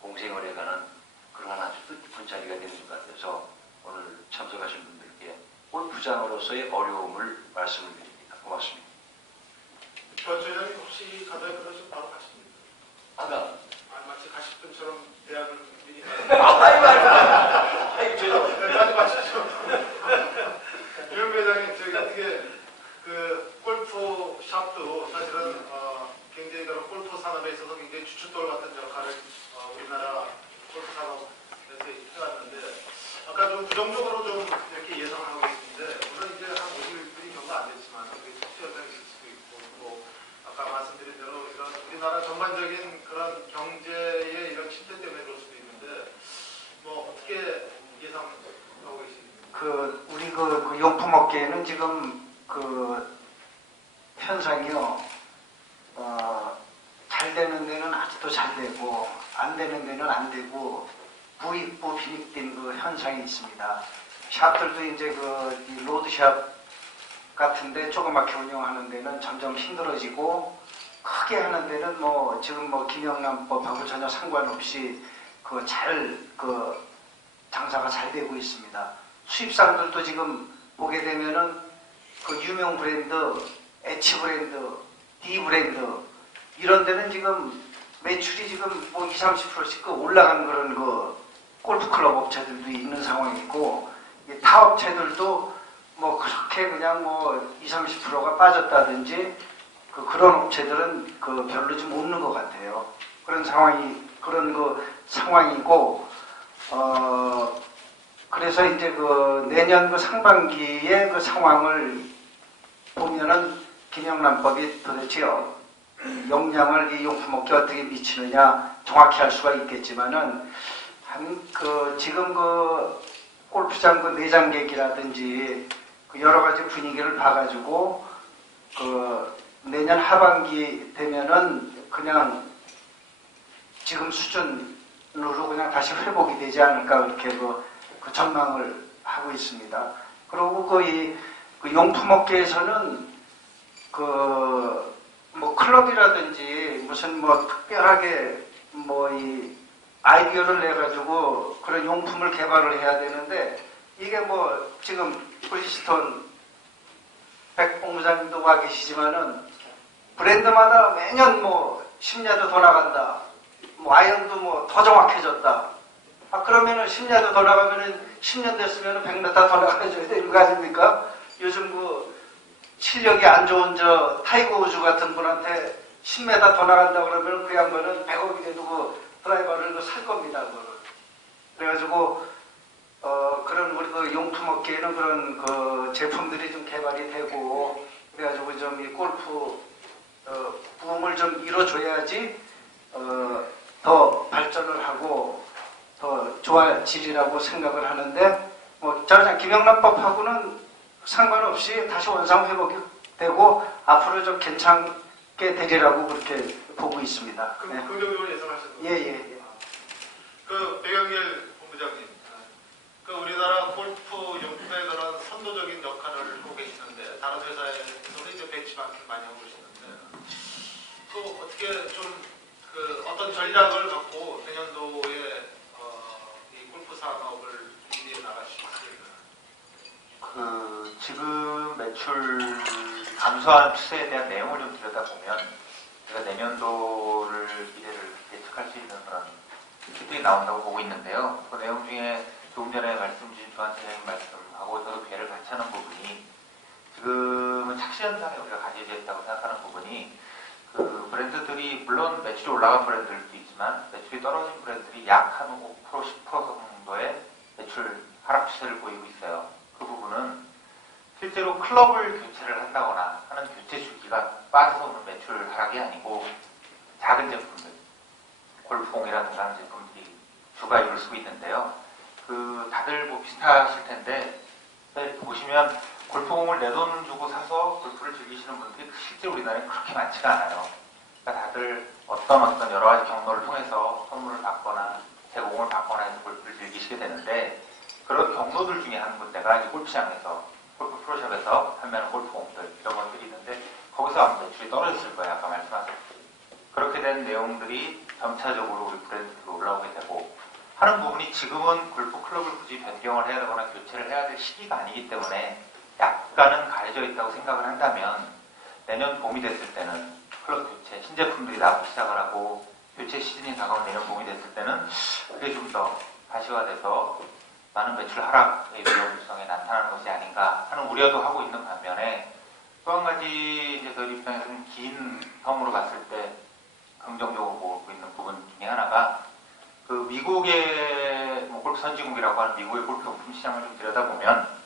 공생을 해가는 그러한 아주 뜻깊은 자리가 되는 것 같아서 오늘 참석하신 분들께 골프장으로서의 어려움을 말씀을 드립니다. 고맙습니다. 전 회장님 혹시 가다가 그러시면 바로 가십니까? 아까 마치 가실 분처럼 대학을 미리 아이고 가지 마십시오. 윤 회장님 저희가 어떻게 골프 샵도 사실은 굉장히 그런 골프 산업에 있어서 굉장히 주춧돌 같은 역할을 우리나라 골프 산업에서 해왔는데 아까 좀 부정적으로 좀 이렇게 예상하고 있는데 오늘 이제 한 50일이 경과 안 됐지만 특수현상이 있을 수도 있고 또 아까 말씀드린 대로 이런 우리나라 전반적인 그런 경제의 이런 침체 때문에 그럴 수도 있는데 뭐 어떻게 예상하고 계십니까? 우리 그 용품업계에는 지금 현상이요, 잘 되는 데는 아직도 잘 되고, 안 되는 데는 안 되고, 부익부 빈익된 현상이 있습니다. 샵들도 이제 이 로드샵 같은데 조그맣게 운영하는 데는 점점 힘들어지고, 크게 하는 데는 지금 김영란법하고 전혀 상관없이 장사가 잘 되고 있습니다. 수입상들도 지금 보게 되면은 유명 브랜드, H 브랜드, D 브랜드 이런 데는 지금 매출이 지금 20-30%씩 올라간 그런 골프클럽 업체들도 있는 상황이고 타 업체들도 그렇게 그냥 20-30%가 빠졌다든지 그런 업체들은 별로 좀 없는 것 같아요. 그런 상황이고 그래서 이제 내년 상반기의 상황을 보면은 김영란법이 도대체 영향을 이 용품업계에 어떻게 미치느냐 정확히 할 수가 있겠지만은 지금 그 골프장 그 내장객이라든지 그 여러 가지 분위기를 봐가지고 그 내년 하반기 되면은 그냥 지금 수준으로 그냥 다시 회복이 되지 않을까 그렇게 그 전망을 하고 있습니다. 그리고 그 용품업계에서는 뭐 클럽이라든지 무슨 뭐 특별하게 뭐 이 아이디어를 내 가지고 그런 용품을 개발을 해야 되는데 이게 뭐 지금 브리지스톤 백 본부장님도 와 계시지만은 브랜드마다 매년 뭐 10년도 더 나간다. 뭐 아이언도 뭐 더 정확해졌다. 그러면은 10년도 더 나가면은 10년 됐으면은 100m 더 나가줘야 되는 거 아닙니까? 요즘 그 실력이 안 좋은 타이거 우즈 같은 분한테 10m 더 나간다 그러면 그 양반은 100억이 돼도 그 드라이버를 살 겁니다. 그거를. 그래가지고 그런 우리 그 용품업계에는 그런 그 제품들이 좀 개발이 되고 그래가지고 좀 이 골프 붐을 좀 이뤄줘야지 더 발전을 하고 더 좋아지리라고 생각을 하는데 뭐 저는 김영란법하고는 상관없이 다시 원상 회복이 되고 앞으로 좀 괜찮게 되리라고 그렇게 보고 있습니다. 그럼 긍정적으로 예상하시는 거예요? 예. 그 백영길 본부장님, 그 우리나라 골프 용품의 그런 선도적인 역할을 하고 계시는데 다른 회사에서도 이제 벤치마킹 많이 하고 계시는데 그 어떻게 좀 그 어떤 전략을 갖고 내년도에 이 골프 산업을 준비해 나갈 수 있을까요? 지금 매출 감소하는 추세에 대한 내용을 좀 들여다보면 제가 내년도를 미래를 예측할 수 있는 그런 기들이 나온다고 보고 있는데요. 그 내용 중에 조금 전에 말씀 주신 조한 차장님 말씀하고 저도 배를 같이 하는 부분이 지금은 착시현상에 우리가 가지져 있다고 생각하는 부분이 그 브랜드들이 물론 매출이 올라간 브랜드들도 있지만 매출이 떨어진 브랜드들이 약 한 5% 10% 정도의 매출 하락 추세를 보이고 있어요. 그 부분은 실제로 클럽을 교체를 한다거나 하는 교체 주기가 빠져서 오는 매출 하락이 아니고 작은 제품들, 골프공이라든가 하는 제품들이 주가율을 쓰고 있는데요. 다들 뭐 비슷하실 텐데 보시면 골프공을 내 돈 주고 사서 골프를 즐기시는 분들이 실제 우리나라에 그렇게 많지가 않아요. 그러니까 다들 어떤 여러 가지 경로를 통해서 선물을 받거나 제공을 받거나 해서 골프를 즐기시게 되는데 그런 경로들 중에 한 군데가 이제 골프장에서 골프 프로샵에서 판매하는 골프공들 이런 것들이 있는데 거기서 아마 매출이 떨어졌을 거예요. 아까 말씀하셨듯이. 그렇게 된 내용들이 점차적으로 우리 브랜드로 올라오게 되고 하는 부분이 지금은 골프 클럽을 굳이 변경을 해야 되거나 교체를 해야 될 시기가 아니기 때문에 약간은 가려져 있다고 생각을 한다면 내년 봄이 됐을 때는 클럽 교체, 신제품들이 나오기 시작을 하고 교체 시즌이 다가온 내년 봄이 됐을 때는 그게 좀 더 가시화돼서 많은 매출 하락의 위험성에 나타나는 것이 아닌가 하는 우려도 하고 있는 반면에 또 한 가지 이제 저희 입장에서는 긴 텀으로 봤을 때 긍정적으로 보고 있는 부분 중에 하나가 그 미국의 뭐 골프 선진국이라고 하는 미국의 골프 용품 시장을 좀 들여다보면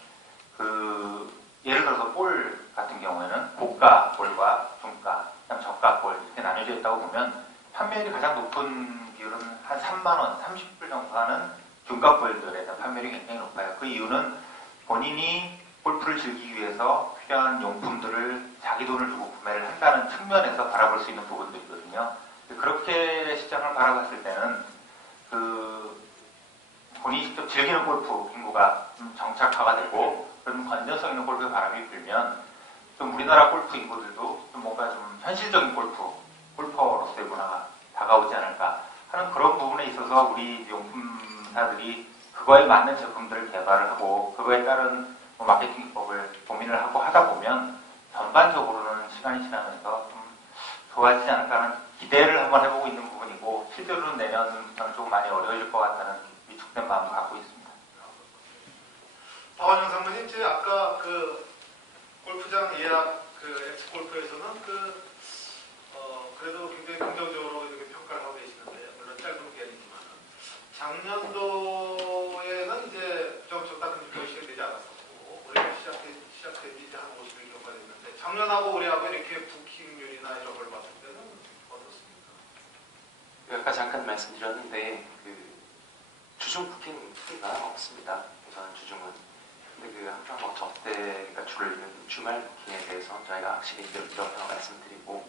예를 들어서 볼 같은 경우에는 고가 볼과 중가, 그다음 저가 볼 이렇게 나뉘어져 있다고 보면 판매율이 가장 높은 비율은 한 3만 원, 30불 정도 하는 중가 볼들에 대한 판매율이 굉장히 높아요. 그 이유는 본인이 골프를 즐기기 위해서 필요한 용품들을 자기 돈을 주고 구매를 한다는 측면에서 바라볼 수 있는 부분들이거든요. 그렇게 시장을 바라봤을 때는 본인이 직접 즐기는 골프 인구가 좀 정착화가 되고 그런 건전성 있는 골프의 바람이 불면 좀 우리나라 골프 인구들도 좀 뭔가 좀 현실적인 골퍼로서의 문화가 다가오지 않을까 하는 그런 부분에 있어서 우리 용품사들이 그거에 맞는 제품들을 개발을 하고 그거에 따른 마케팅 기법을 고민을 하고 하다 보면 전반적으로는 시간이 지나면서 좀 좋아지지 않을까 하는 기대를 한번 해보고 있는 부분이고 실제로는 내년부터는 좀 많이 어려워질 것 같다는 위축된 마음도 갖고 있습니다. 박원영 상무님, 제가 아까 그 골프장 예약 엑스골프에서는 그래도 굉장히 긍정적으로 이렇게 평가를 하고 계시는데 물론 짧은 기간이지만 작년도에는 이제 부정적 딱 시작이 되지 않았었고 올해 시작된 지 한 50일 정도 됐는데 작년하고 올해하고 이렇게 부킹률이나 이런 걸 봤을 때는 말씀드렸는데 주중 부킹가 없습니다. 우선 주중은. 근데 항상 접대가 줄을 이루는 주말 부킹에 대해서 저희가 확실히 이렇다고 말씀드리고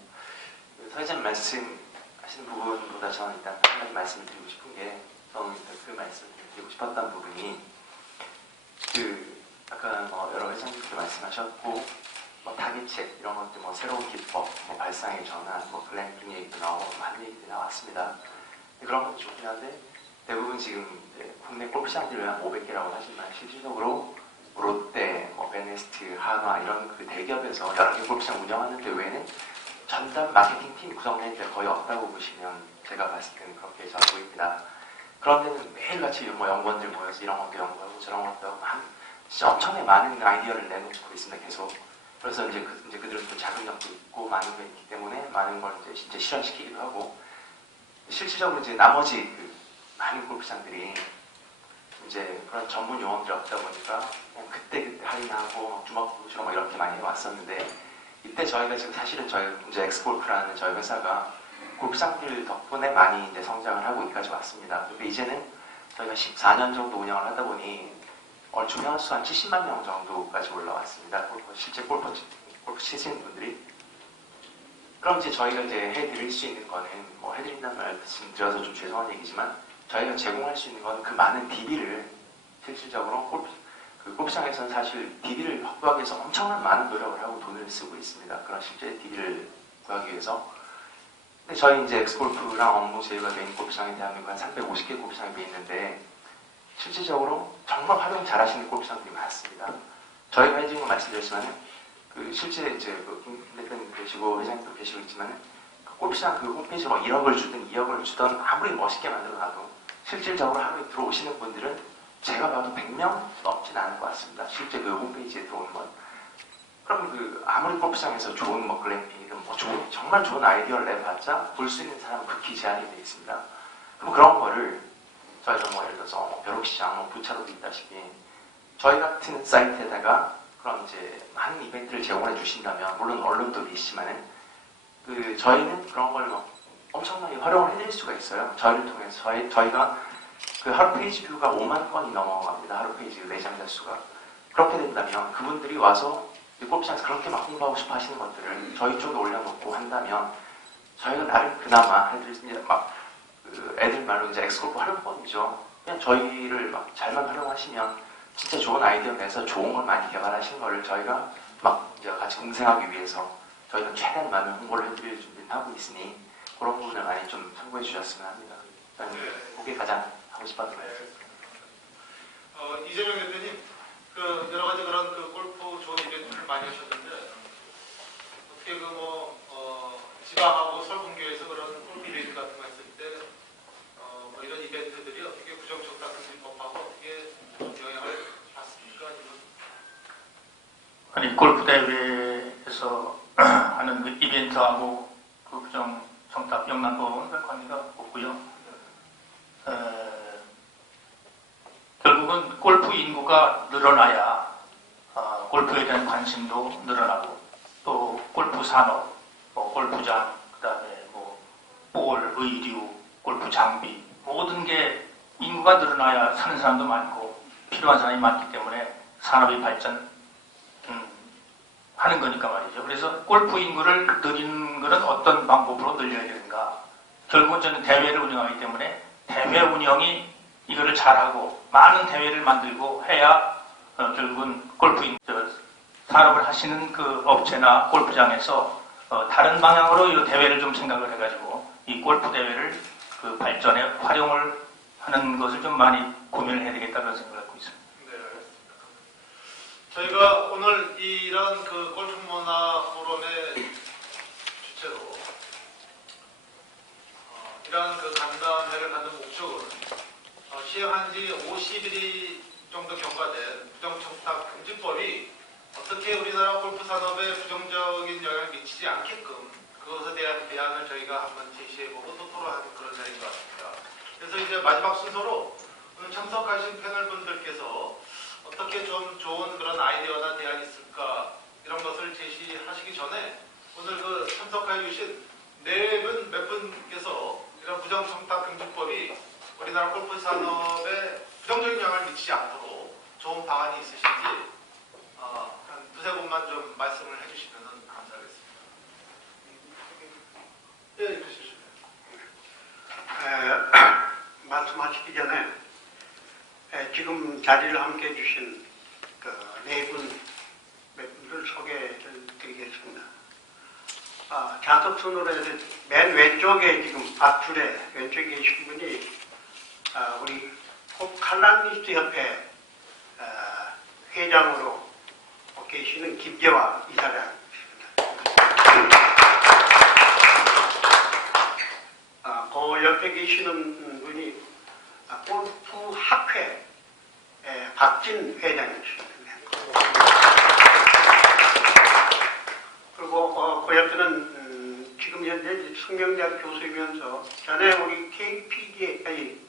사회자님 말씀하시는 부분보다 저는 일단 한 가지 말씀을 드리고 싶은 게 저는 그 말씀을 드리고 싶었던 부분이 아까 여러 회장님께서 말씀하셨고 타깃책 이런 것들 새로운 기법, 발상의 전환, 글램핑 얘기도 나오고 많은 얘기들이 나왔습니다. 그런 것도 좋긴 한데 대부분 지금 국내 골프장들이 한 500개라고 하지만 실질적으로 롯데, 베네스트, 한화 이런 대기업에서 여러 개 골프장 운영하는 데 외에는 전담 마케팅 팀 구성된 데 거의 없다고 보시면 제가 봤을 때는 그렇게 잘 보입니다. 그런 데는 매일같이 연구원들 모여서 이런 것도 연구하고 저런 것도 하고 진짜 엄청나게 많은 아이디어를 내놓고 있습니다. 계속. 그래서 이제 그들은 또 자금력도 있고 많은 게 있기 때문에 많은 걸 이제 진짜 실현시키기도 하고 실질적으로 이제 나머지 많은 골프장들이 이제 그런 전문 요원들이 없다 보니까 그냥 그때 할인하고 주먹구주로 이렇게 많이 해왔었는데 이때 저희가 지금 사실은 저희 이제 엑스골프라는 저희 회사가 골프장들 덕분에 많이 이제 성장을 하고 여기까지 왔습니다. 근데 이제는 저희가 14년 정도 운영을 하다 보니 얼추 회원수 한 70만 명 정도까지 올라왔습니다. 실제 골프 치시는 분들이. 그럼 이제 저희가 이제 해드릴 수 있는 거는 해드린다는 말씀 드려서 좀 죄송한 얘기지만 저희가 제공할 수 있는 건 그 많은 DB를 실질적으로 골프장에서는 사실 DB를 확보하기 위해서 엄청난 많은 노력을 하고 돈을 쓰고 있습니다. 그런 실제 DB를 구하기 위해서. 근데 저희 이제 엑스골프랑 업무 제휴가 된 골프장이 대한민국 한 350개 골프장이 돼 있는데 실질적으로 정말 활용 잘하시는 골프장들이 많습니다. 저희가 해준 거 말씀드렸지만 실제 이제 김 대표님 계시고 회장님도 계시고 있지만 골프장 홈페이지로 1억을 주든 2억을 주든 아무리 멋있게 만들어놔도 실질적으로 하루에 들어오시는 분들은 제가 봐도 100명 넘진 않을 것 같습니다. 실제 홈페이지에 들어오는 건. 그럼 아무리 골프장에서 좋은 글램핑이든 정말 좋은 아이디어를 내봤자 볼 수 있는 사람은 극히 제한이 되어 있습니다. 그럼 그런 거를 저희가 예를 들어서 벼룩시장, 부차로도 있다시피 저희 같은 사이트에다가 그런 이제 많은 이벤트를 제공해 주신다면 물론 언론도 계시지만은 저희는 그런 걸 엄청나게 활용을 해드릴 수가 있어요. 저희를 통해서 저희가 하루 페이지 뷰가 5만 건이 넘어갑니다. 하루 페이지 내장자 수가. 그렇게 된다면 그분들이 와서 골프장에서 그렇게 홍보하고 싶어 하시는 것들을 저희 쪽에 올려놓고 한다면 저희가 나름 그나마 해드릴 수 있는 애들 말로 이제 엑스골프 활용법이죠. 그냥 저희를 잘만 활용하시면 진짜 좋은 아이디어 내서 좋은 걸 많이 개발하신 거를 저희가 이제 같이 공생하기 위해서 저희가 최대한 많은 홍보를 해드릴 준비를 하고 있으니 그런 부분을 많이 좀 참고해 주셨으면 합니다. 그게 가장 하고 싶었던 말씀. 이재명 대표님, 여러 가지 그런 골프 좋은 이벤트를 많이 하셨는데 어떻게 지방하고 설문교에서 그런 골프 이벤트 같은 거 했을 때 이런 이벤트들이 어떻게 부정적당 금지법하고 어떻게 영향을 받습니까? 아니 골프 대회에서 하는 이벤트하고 부정 정답 영란법은 별 관계가 없고요. 결국은 골프 인구가 늘어나야 골프에 대한 관심도 늘어나고 또 골프 산업, 골프장, 그다음에 볼, 의류, 골프 장비 모든 게 인구가 늘어나야 사는 사람도 많고 필요한 사람이 많기 때문에 산업이 발전 하는 거니까 말이죠. 그래서 골프 인구를 늘리는 것은 어떤 방법으로 늘려야 되는가. 결국은 저는 대회를 운영하기 때문에 대회 운영이 이거를 잘하고 많은 대회를 만들고 해야 결국은 골프 산업을 하시는 업체나 골프장에서 다른 방향으로 이 대회를 좀 생각을 해가지고 이 골프 대회를 발전에 활용을 하는 것을 좀 많이 고민을 해야 되겠다는 생각을 갖고 있습니다. 네, 알겠습니다. 저희가 오늘 이런 골프 문화 포럼의 주체로 이러한 간담회를 갖는 목적은 시행한 지 50일이 정도 경과된 부정청탁 금지법이 어떻게 우리나라 골프 산업에 부정적인 영향을 미치지 않게끔 그것에 대한 대안을 저희가 한번 제시해보고 또 토론하는 그런 자리인 것 같습니다. 그래서 이제 마지막 순서로 오늘 참석하신 패널 분들께서 어떻게 좀 좋은 그런 아이디어나 대안이 있을까 이런 것을 제시하시기 전에 오늘 참석해 주신 몇 분께서 이런 부정청탁 금지법 부정적인 영향을 미치지 않도록 좋은 방안이 있으신지 한 두세 곳만 좀 말씀을 해주시면 감사하겠습니다. 예, 그러시죠. 말씀하시기 전에 지금 자리를 함께 해주신 그 네 분, 몇 분을 소개를 드리겠습니다. 좌석 순으로 해서 맨 왼쪽에 지금 앞줄에 왼쪽에 계신 분이 우리 칼럼니스트 협회 회장으로 계시는 김재화 이사장입니다. 그 옆에 계시는 분이 골프 학회 박진 회장이십니다. 그리고 그 옆에는 지금 현재 숙명대학 교수이면서 전에 우리 KPDA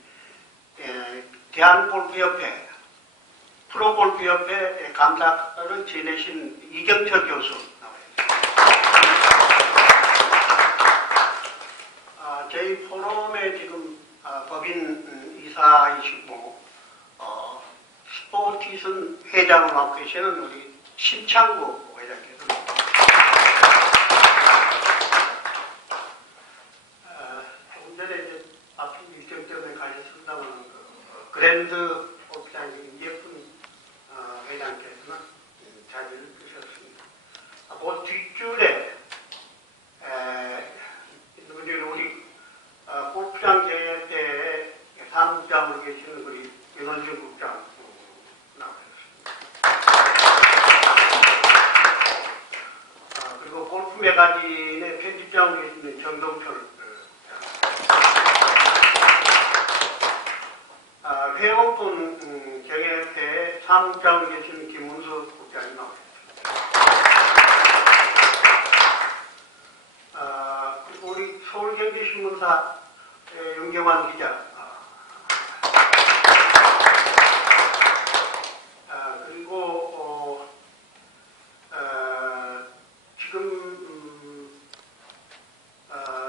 대한골프협회 프로골프협회 감사를 지내신 이경철 교수 나와있습니다. 저희 포럼에 지금 법인 이사이시고 스포티슨 회장을 맡고 계시는 우리 심창구 회장께서 조금 전에 이제 앞에 일정 때문에 가셨습니다만 그랜드 골프장 예쁜 회장께서는 자리를 주셨습니다. 그 뒷줄에 우리 골프장 대회에 사무장으로 계시는 우리 윤원준 국장 나오셨습니다. 그리고 골프 매거진의 편집장으로 계시는 정동철 회원분 경협회 사무장으로 계시는 김문수 국장이 나오셨습니다. 그리고 우리 서울경제신문사 윤경환 기자, 그리고 지금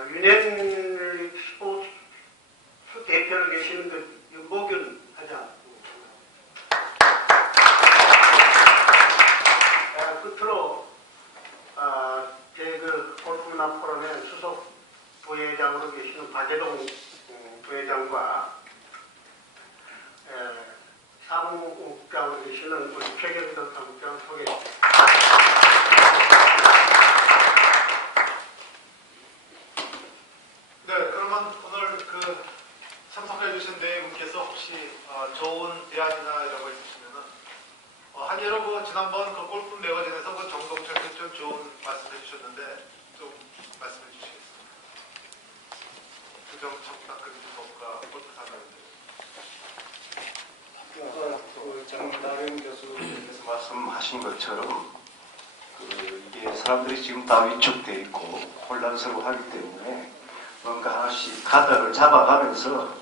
유엔 스포츠 대표로 계시는 그 윤보균 회장, 끝으로 제 그 골프문화 포럼의 수석 부회장으로 계시는 박예동 부회장과 사무국장으로 계시는 우리 최경덕 사무장 소개합니다. 네, 그러면 오늘 그 참석해주신 네 분께서 혹시 좋은 대안이나 이런 거 있으시면은 한예로 그 지난번 그 골프 매거진에서 그 정동철 좀 좋은 말씀해 주셨는데 좀 말씀해 주시겠습니다. 규정 척박 그리고 법과 골프 사는 장다영 교수님께서 말씀하신 것처럼 이게 사람들이 지금 다 위축되어 있고 혼란스러워하기 때문에 뭔가 하나씩 가닥을 잡아가면서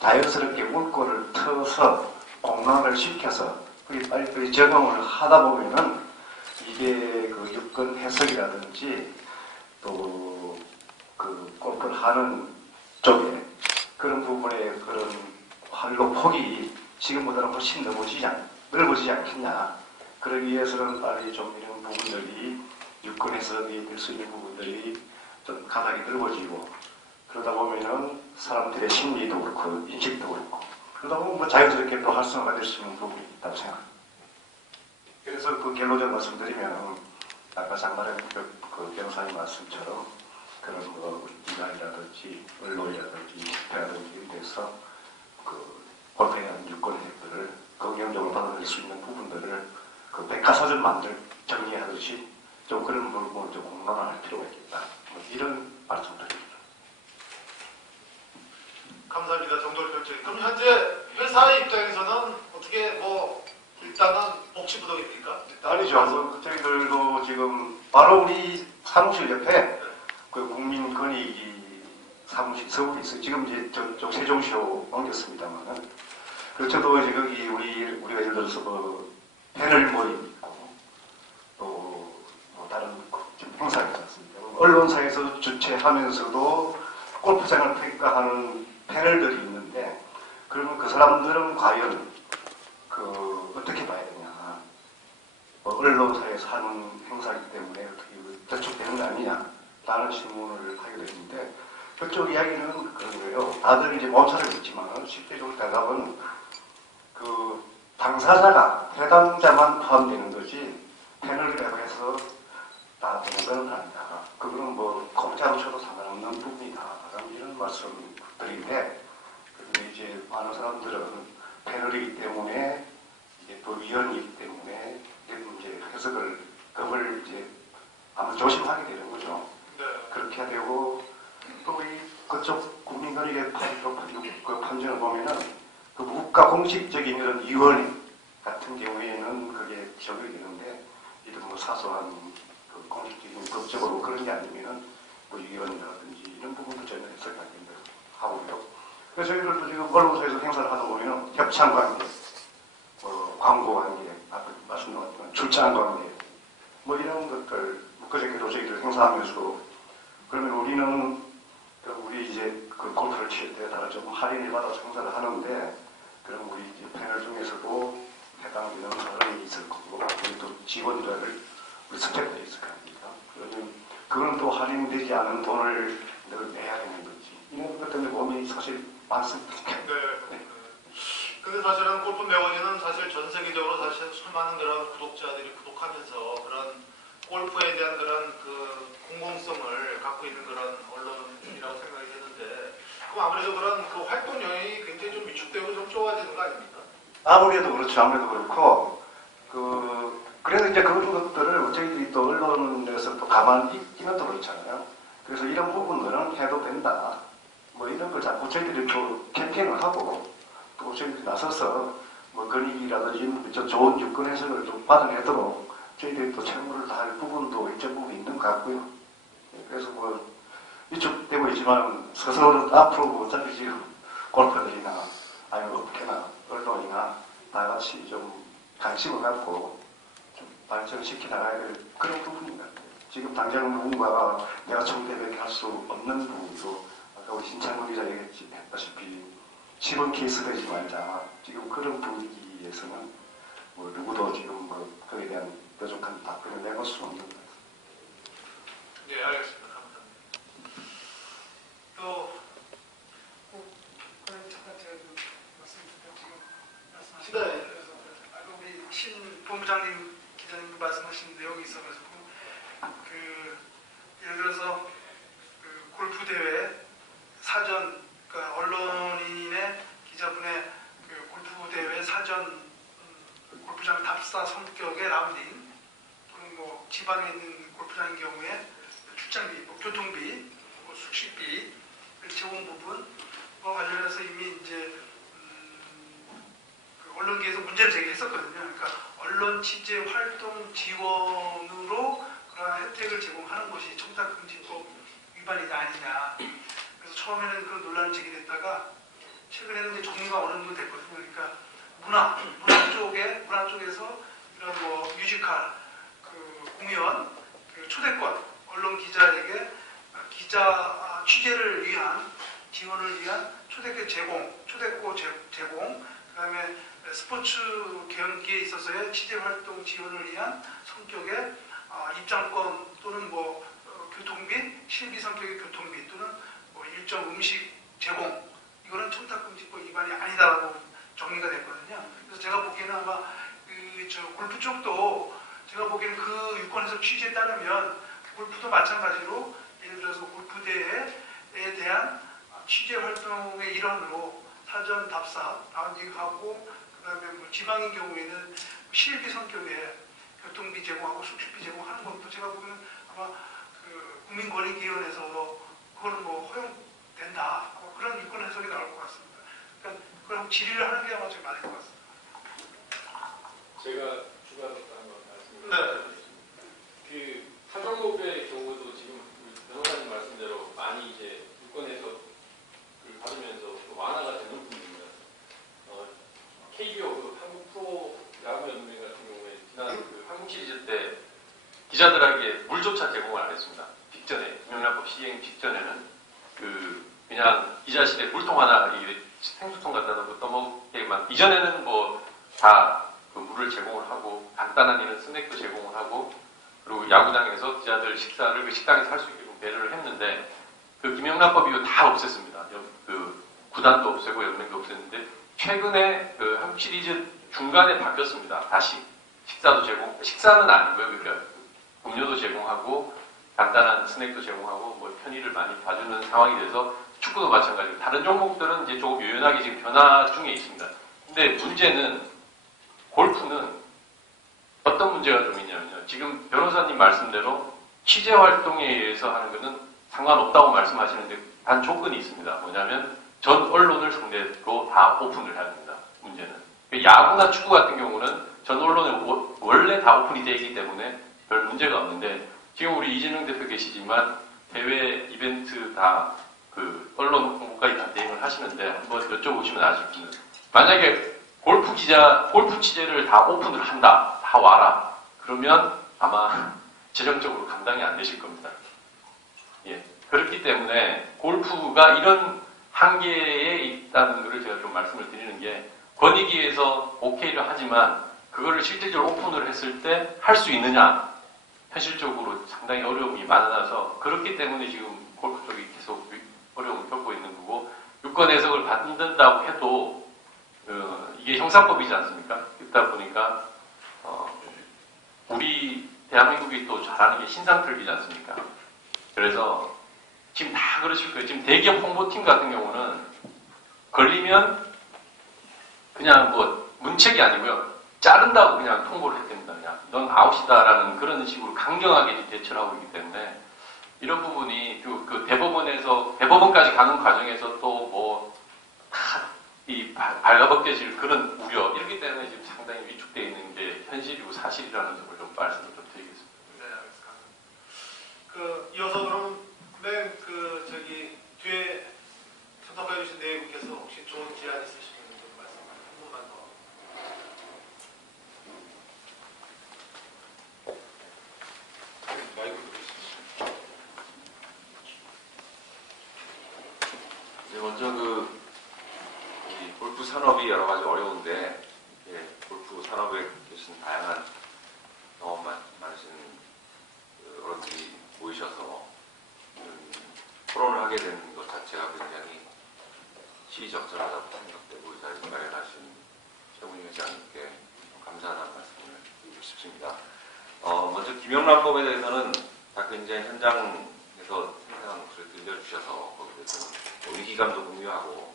자연스럽게 물꼬를 터서 공론을 시켜서 빨리빨리 적용을 하다 보면은 이게 그 유권 해석이라든지 또 그 골프를 하는 쪽에 그런 부분에 그런 활로 폭이 지금보다는 훨씬 넓어지지 않겠냐. 그러기 위해서는 빨리 좀 이런 부분들이 유권 해석이 될 수 있는 부분들이 좀 가닥이 넓어지고 그러다 보면은 사람들의 심리도 그렇고 인식도 그렇고 그러다 보면 뭐 자연스럽게 또 활성화가 될 수 있는 부분이 있다고 생각합니다. 그래서 그 결론적으로 말씀드리면 아까 장마련 그 변호사님 말씀처럼 그런 뭐 기관이라든지 언론이라든지 집회라든지 이런 데서 그 골프에 대한 유권 혜택들을 긍정적으로 받아들일 수 있는 부분들을 그 백과사전 정리하듯이 좀 그런 부분을 좀 공론화할 필요가 있겠다. 뭐 이런 말씀드립니다. 감사합니다. 정돌결정. 그럼 현재 회사의 입장에서는 어떻게 뭐 일단은 복지부동입니까? 아니죠. 저희들도 지금 바로 우리 사무실 옆에 그 국민권익위 사무실 서울에 있어요. 지금 이제 저쪽 세종시로 옮겼습니다만은. 그리고 저도 이제 거기 우리가 예를 들어서 뭐 패널 모임 있고 또 뭐 다른 행사가 있었습니다. 언론사에서 주최하면서도 골프장을 평가하는 패널들이 있는데 그러면 그 사람들은 과연 언론사에서 하는 행사이기 때문에 어떻게 저촉되는 거 아니냐라는 질문을 하게 됐는데 그쪽 이야기는 그런 거예요. 다들 이제 몸살을 있지만 실제적으로 대답은 그 당사자가 해당자만 포함되는 거지 패널이라고 해서 다 되는 건 아니다. 그거는 뭐 공짜로 쳐도 상관없는 부분이다. 이런 말씀드린데 그런데 이제 많은 사람들은 패널이기 때문에 이게 또 위원이기 때문에 이런 이제 해석을 그걸 이제 아마 조심하게 되는 거죠. 그렇게 되고 또 이 그쪽 국민권익의 그 판정을 보면은 그 국가 공식적인 이런 위원 같은 경우에는 그게 적용이 되는데 이런 뭐 사소한 그 공식적인 법적으로 그런 게 아니면은 뭐 위원이라든지 이런 부분도 전혀 해석이 안 된다고 하고요. 그래서 저희들도 지금 언론사에서 행사를 하다 보면은 협찬 관계, 광고 관계, 아까 말씀드렸지만 출장 관계, 뭐 이런 것들 그저께도 저희들 행사하면서 그러면 우리는 우리 이제 그 골프를 칠 때다가 좀 할인을 받아서 행사를 하는데 그럼 우리 이제 패널 중에서도 해당되는 사람이 있을 거고 우리 또 지원자를 우리 스태프들이 있을 거 아닙니까? 그러면 그거는 또 할인되지 않은 돈을 내야 되는 거지. 이런 것 때문에 고민이 사실 많습니다. 네. 근데 사실은 골프 매원이는 사실 전 세계적으로 사실 수많은 그런 구독자들이 구독하면서 그런 골프에 대한 그런 그 공공성을 갖고 있는 그런 언론이라고 생각이 되는데 그럼 아무래도 그런 그 활동량이 굉장히 좀 위축되고 좀 좁아지는 거 아닙니까? 아무래도 그렇죠. 아무래도 그렇고 그래서 이제 그런 것들을 저희들이 또 언론에서 또 가만히 있기는 또 그렇잖아요. 그래서 이런 부분들은 해도 된다. 뭐 이런 걸 자꾸 저희들이 또 캠페인을 하고 또 저희들이 나서서 뭐 건의라든지 좋은 유권 해석을 좀 받아내도록 저희들이 또 채무를 다할 부분도 일정 부분 있는 것 같고요. 그래서 뭐 위축되고 있지만 스스로는 앞으로 어차피 지금 골퍼들이나 아니면 업계나 언론이나 다 같이 좀 관심을 갖고 좀 발전시켜 나가야 될 그런 부분인 것 같아요. 지금 당장 누군가가 내가 총대백에 할 수 없는 부분도 아까 우리 신창훈 기자 얘기했다시피 10원 케이스 되지 말자. 지금 그런 분위기에서는 뭐 누구도 지금 뭐 그에 대한 뾰족한 답변을 내놓을 수 없는 것 같아요. 네, 알겠습니다. 감사합니다. 또 잠깐 제가 좀 말씀드릴게요. 지금 말씀하신 네. 그래서 우리 신 본부장님 기자님 말씀하신 내용이 있어가지고 그 예를 들어서 그 골프 대회 사전 그러니까 언론인의 기자분의 그 골프 대회 사전 골프장 답사 성격의 라운딩 그리고 뭐 지방에 있는 골프장인 경우에 출장비, 뭐 교통비, 뭐 숙식비 제공 부분과 관련해서 이미 이제 그 언론계에서 문제를 제기했었거든요. 그러니까 언론 취재 활동 지원으로 그러한 혜택을 제공하는 것이 청탁금지법 위반이냐 아니냐. 그래서 처음에는 그런 논란이 제기됐다가 최근에는 이제 정리가 어느 정도 됐거든요. 그러니까 문화 쪽에서 이런 뭐 뮤지컬, 그 공연, 그 초대권, 언론 기자에게 기자 취재를 위한 지원을 위한 초대권 제공, 그다음에 스포츠 경기에 있어서의 취재 활동 지원을 위한 성격의 입장권 또는 뭐 교통비, 실비 성격의 교통비 또는 뭐 일정 음식 제공 이거는 청탁금지법 위반이 아니다라고 정리가 됐거든요. 그래서 제가 보기에는 아마 골프 쪽도 제가 보기에는 그 유권에서 취지에 따르면 골프도 마찬가지로 예를 들어서 골프 대회에 대한 취재 활동의 일환으로 사전 답사, 라운딩하고 그다음에 뭐 지방인 경우에는 실비 성격의 교통비 제공하고 숙식비 제공하는 것도 제가 보기에는 아마 그 국민권익위원회에서 그거는 뭐 허용된다 그런 유권 해석이 나올 것 같습니다. 그러니까 그걸 한번 질의를 하는 게 아마 좀 맞을 것 같습니다. 제가 추가로 한번 말씀드리겠습니다. 그 사정법의 경우도 지금 변호사님 말씀대로 많이 이제 유권에서 받으면서 또 완화가 되는 부분입니다. KBO 그 한국 프로 야구연맹 같은 경우에 지난 그 한국 시리즈 때 기자들에게 물조차 제공을 안 했습니다. 빅전에 김영란법 시행 직전에는 그 그냥 기자실에 물통 하나 생수통 갖다 놓고 떠먹게만 이전에는 뭐 다 그 물을 제공을 하고 간단한 이런 스낵도 제공을 하고 그리고 야구장에서 기자들 식사를 그 식당에서 할 수 있게끔 배려를 했는데 그 김영란법 이후 다 없앴습니다. 그 구단도 없애고 연맹도 없앴는데 최근에 그 한국 시리즈 중간에 바뀌었습니다. 다시 식사는 아니고요. 그러니까 음료도 제공하고 간단한 스낵도 제공하고 뭐 편의를 많이 봐주는 상황이 돼서 축구도 마찬가지고 다른 종목들은 이제 조금 유연하게 지금 변화 중에 있습니다. 근데 문제는 골프는 어떤 문제가 좀 있냐면요. 지금 변호사님 말씀대로 취재 활동에 의해서 하는 것은 상관없다고 말씀하시는데 단 조건이 있습니다. 뭐냐면 전 언론을 상대로 다 오픈을 해야 됩니다. 문제는. 야구나 축구 같은 경우는 전 언론은 원래 다 오픈이 되어 있기 때문에 별 문제가 없는데 지금 우리 이재명 대표 계시지만 대회 이벤트 다 그 언론 홍보까지 다 대행을 하시는데 한번 여쭤보시면 아시겠습니다. 만약에 골프 취재를 다 오픈을 한다. 다 와라. 그러면 아마 재정적으로 감당이 안 되실 겁니다. 예. 그렇기 때문에 골프가 이런 한계에 있다는 것을 제가 좀 말씀을 드리는 게 권익위에서 오케이를 하지만 그거를 실질적으로 오픈을 했을 때 할 수 있느냐 현실적으로 상당히 어려움이 많아서 그렇기 때문에 지금 골프 쪽이 계속 어려움을 겪고 있는 거고 유권 해석을 받는다고 해도 이게 형사법이지 않습니까? 그러다 보니까 우리 대한민국이 또 잘하는 게 신상털기지 않습니까? 그래서 지금 다 그러실 거예요. 지금 대기업 홍보팀 같은 경우는 걸리면 그냥 뭐 문책이 아니고요. 자른다고 그냥 통보를 했답니다. 그냥 넌 아웃이다라는 그런 식으로 강경하게 대처를 하고 있기 때문에 이런 부분이 그 대법원까지 가는 과정에서 또 뭐 이 발가벗겨질 그런 우려 이렇기 때문에 지금 상당히 위축되어 있는 게 현실이고 사실이라는 점을 좀 말씀을 좀 드리겠습니다. 네, 알겠습니다. 이어서 그럼 뒤에 참석해 주신 내외국께서 혹시 좋은 제안 있으시면 좀 말씀 한 번만 더. 마이크 드리겠습니다. 네, 먼저 이 골프 산업이 여러 가지 어려운데 골프 산업에 계신 다양한 경험 많으신 어른들이 모이셔서 토론을 하게 된 것 자체가 굉장히 시의적절하다고 생각되고 이 자리를 마련하신 최문희 회장님께 감사하다는 말씀을 드리고 싶습니다. 먼저 김영란법에 대해서는 다 굉장히 현장에서 생생한 목소리를 들려주셔서 거기에 대해서는 위기감도 공유하고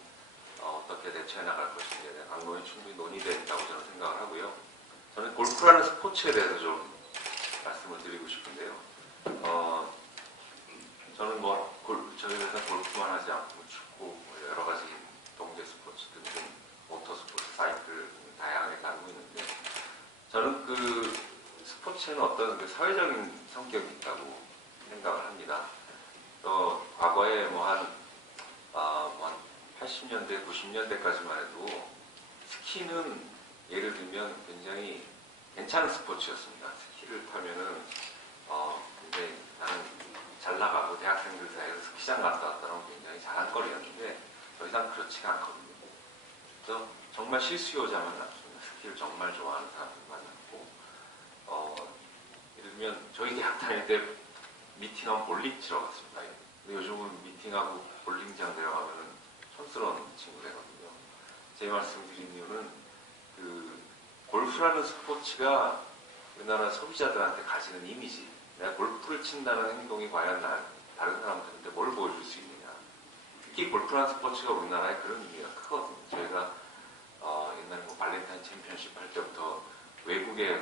어떻게 대처해 나갈 것인지에 대한 강론이 충분히 논의된다고 저는 생각을 하고요. 저는 골프라는 스포츠에 대해서 좀 말씀을 드리고 싶은데요. 저는 저희 회사 골프만 하지 않고 축구, 여러 가지 동계 스포츠 등등 모터 스포츠, 사이클 다양하게 다루고 있는데 저는 그 스포츠에는 어떤 그 사회적인 성격이 있다고 생각을 합니다. 과거에 한 80년대, 90년대까지만 해도 스키는 예를 들면 굉장히 괜찮은 스포츠였습니다. 스키를 타면은 굉장히 나는 잘 나가고 대학생들 사이에서 스키장 갔다 왔다는 굉장히 자랑거리였는데 더 이상 그렇지가 않거든요. 그래서 정말 실수요자만 남습니다. 스키를 정말 좋아하는 사람들만 남고 예를 들면 저희 대학 다닐 때 미팅하면 볼링 치러 갔습니다. 근데 요즘은 미팅하고 볼링장 내려가면은 촌스러운 친구들이거든요. 제 말씀드린 이유는 골프라는 스포츠가 우리나라 소비자들한테 가지는 이미지, 내가 골프를 친다는 행동이 과연 다른 사람들한테 뭘 보여줄 수 있느냐. 특히 골프라는 스포츠가 우리나라에 그런 의미가 크거든요. 저희가 옛날에 발렌타인 챔피언십 할 때부터 외국의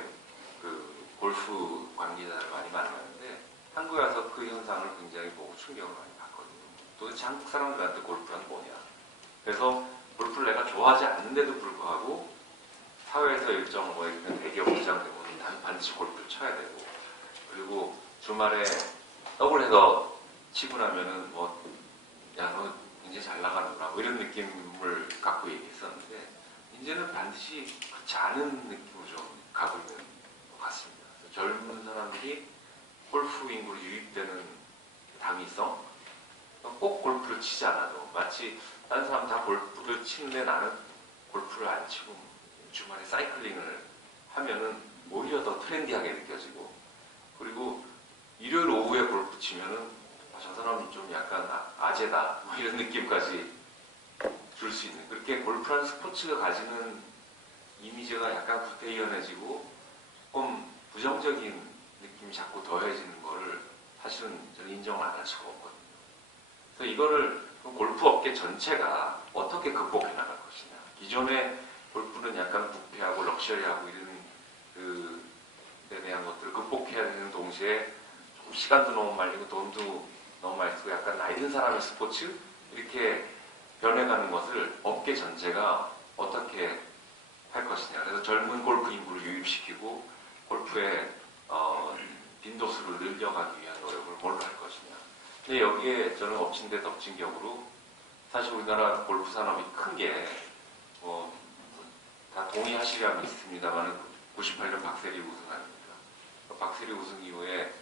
골프 관계자를 많이 만났는데 한국에 와서 그 현상을 굉장히 보고 충격을 많이 받거든요. 도대체 한국 사람들한테 골프란 뭐냐. 그래서 골프를 내가 좋아하지 않는데도 불구하고 사회에서 일정 대기업 부장 되면 반드시 골프를 쳐야 되고 그리고 주말에 더블 해서 치고 나면은 야, 너 굉장히 잘 나가는구나 이런 느낌을 갖고 얘기했었는데 이제는 반드시 그렇지 않은 느낌으로 좀 가고 있는 것 같습니다. 젊은 사람들이 골프 인구로 유입되는 당위성 꼭 골프를 치지 않아도 마치 다른 사람 다 골프를 치는데 나는 골프를 안 치고 주말에 사이클링을 하면은 오히려 더 트렌디하게 느껴지고, 그리고 일요일 오후에 골프 치면은 저 사람은 좀 약간 아재다 뭐 이런 느낌까지 줄 수 있는, 그렇게 골프라는 스포츠가 가지는 이미지가 약간 구태의연해지고 조금 부정적인 느낌이 자꾸 더해지는 거를 사실은 저는 인정을 안 할 수가 없거든요. 그래서 이거를 골프 업계 전체가 어떻게 극복해 나갈 것이냐. 기존의 골프는 약간 부패하고 럭셔리하고 이런 데 대한 것들을 극복해야 되는 동시에 조금 시간도 너무 말리고 돈도 너무 많이 쓰고 약간 나이 든 사람의 스포츠 이렇게 변해가는 것을 업계 전체가 어떻게 할 것이냐. 그래서 젊은 골프 인구를 유입시키고 골프의 빈도수를 늘려가기 위한 노력을 뭘로 할 것이냐. 근데 여기에 저는 엎친 데 덮친 격으로 사실 우리나라 골프 산업이 큰 게 다 동의하시리라 믿습니다만 98년 박세리 우승 아닙니까? 박세리 우승 이후에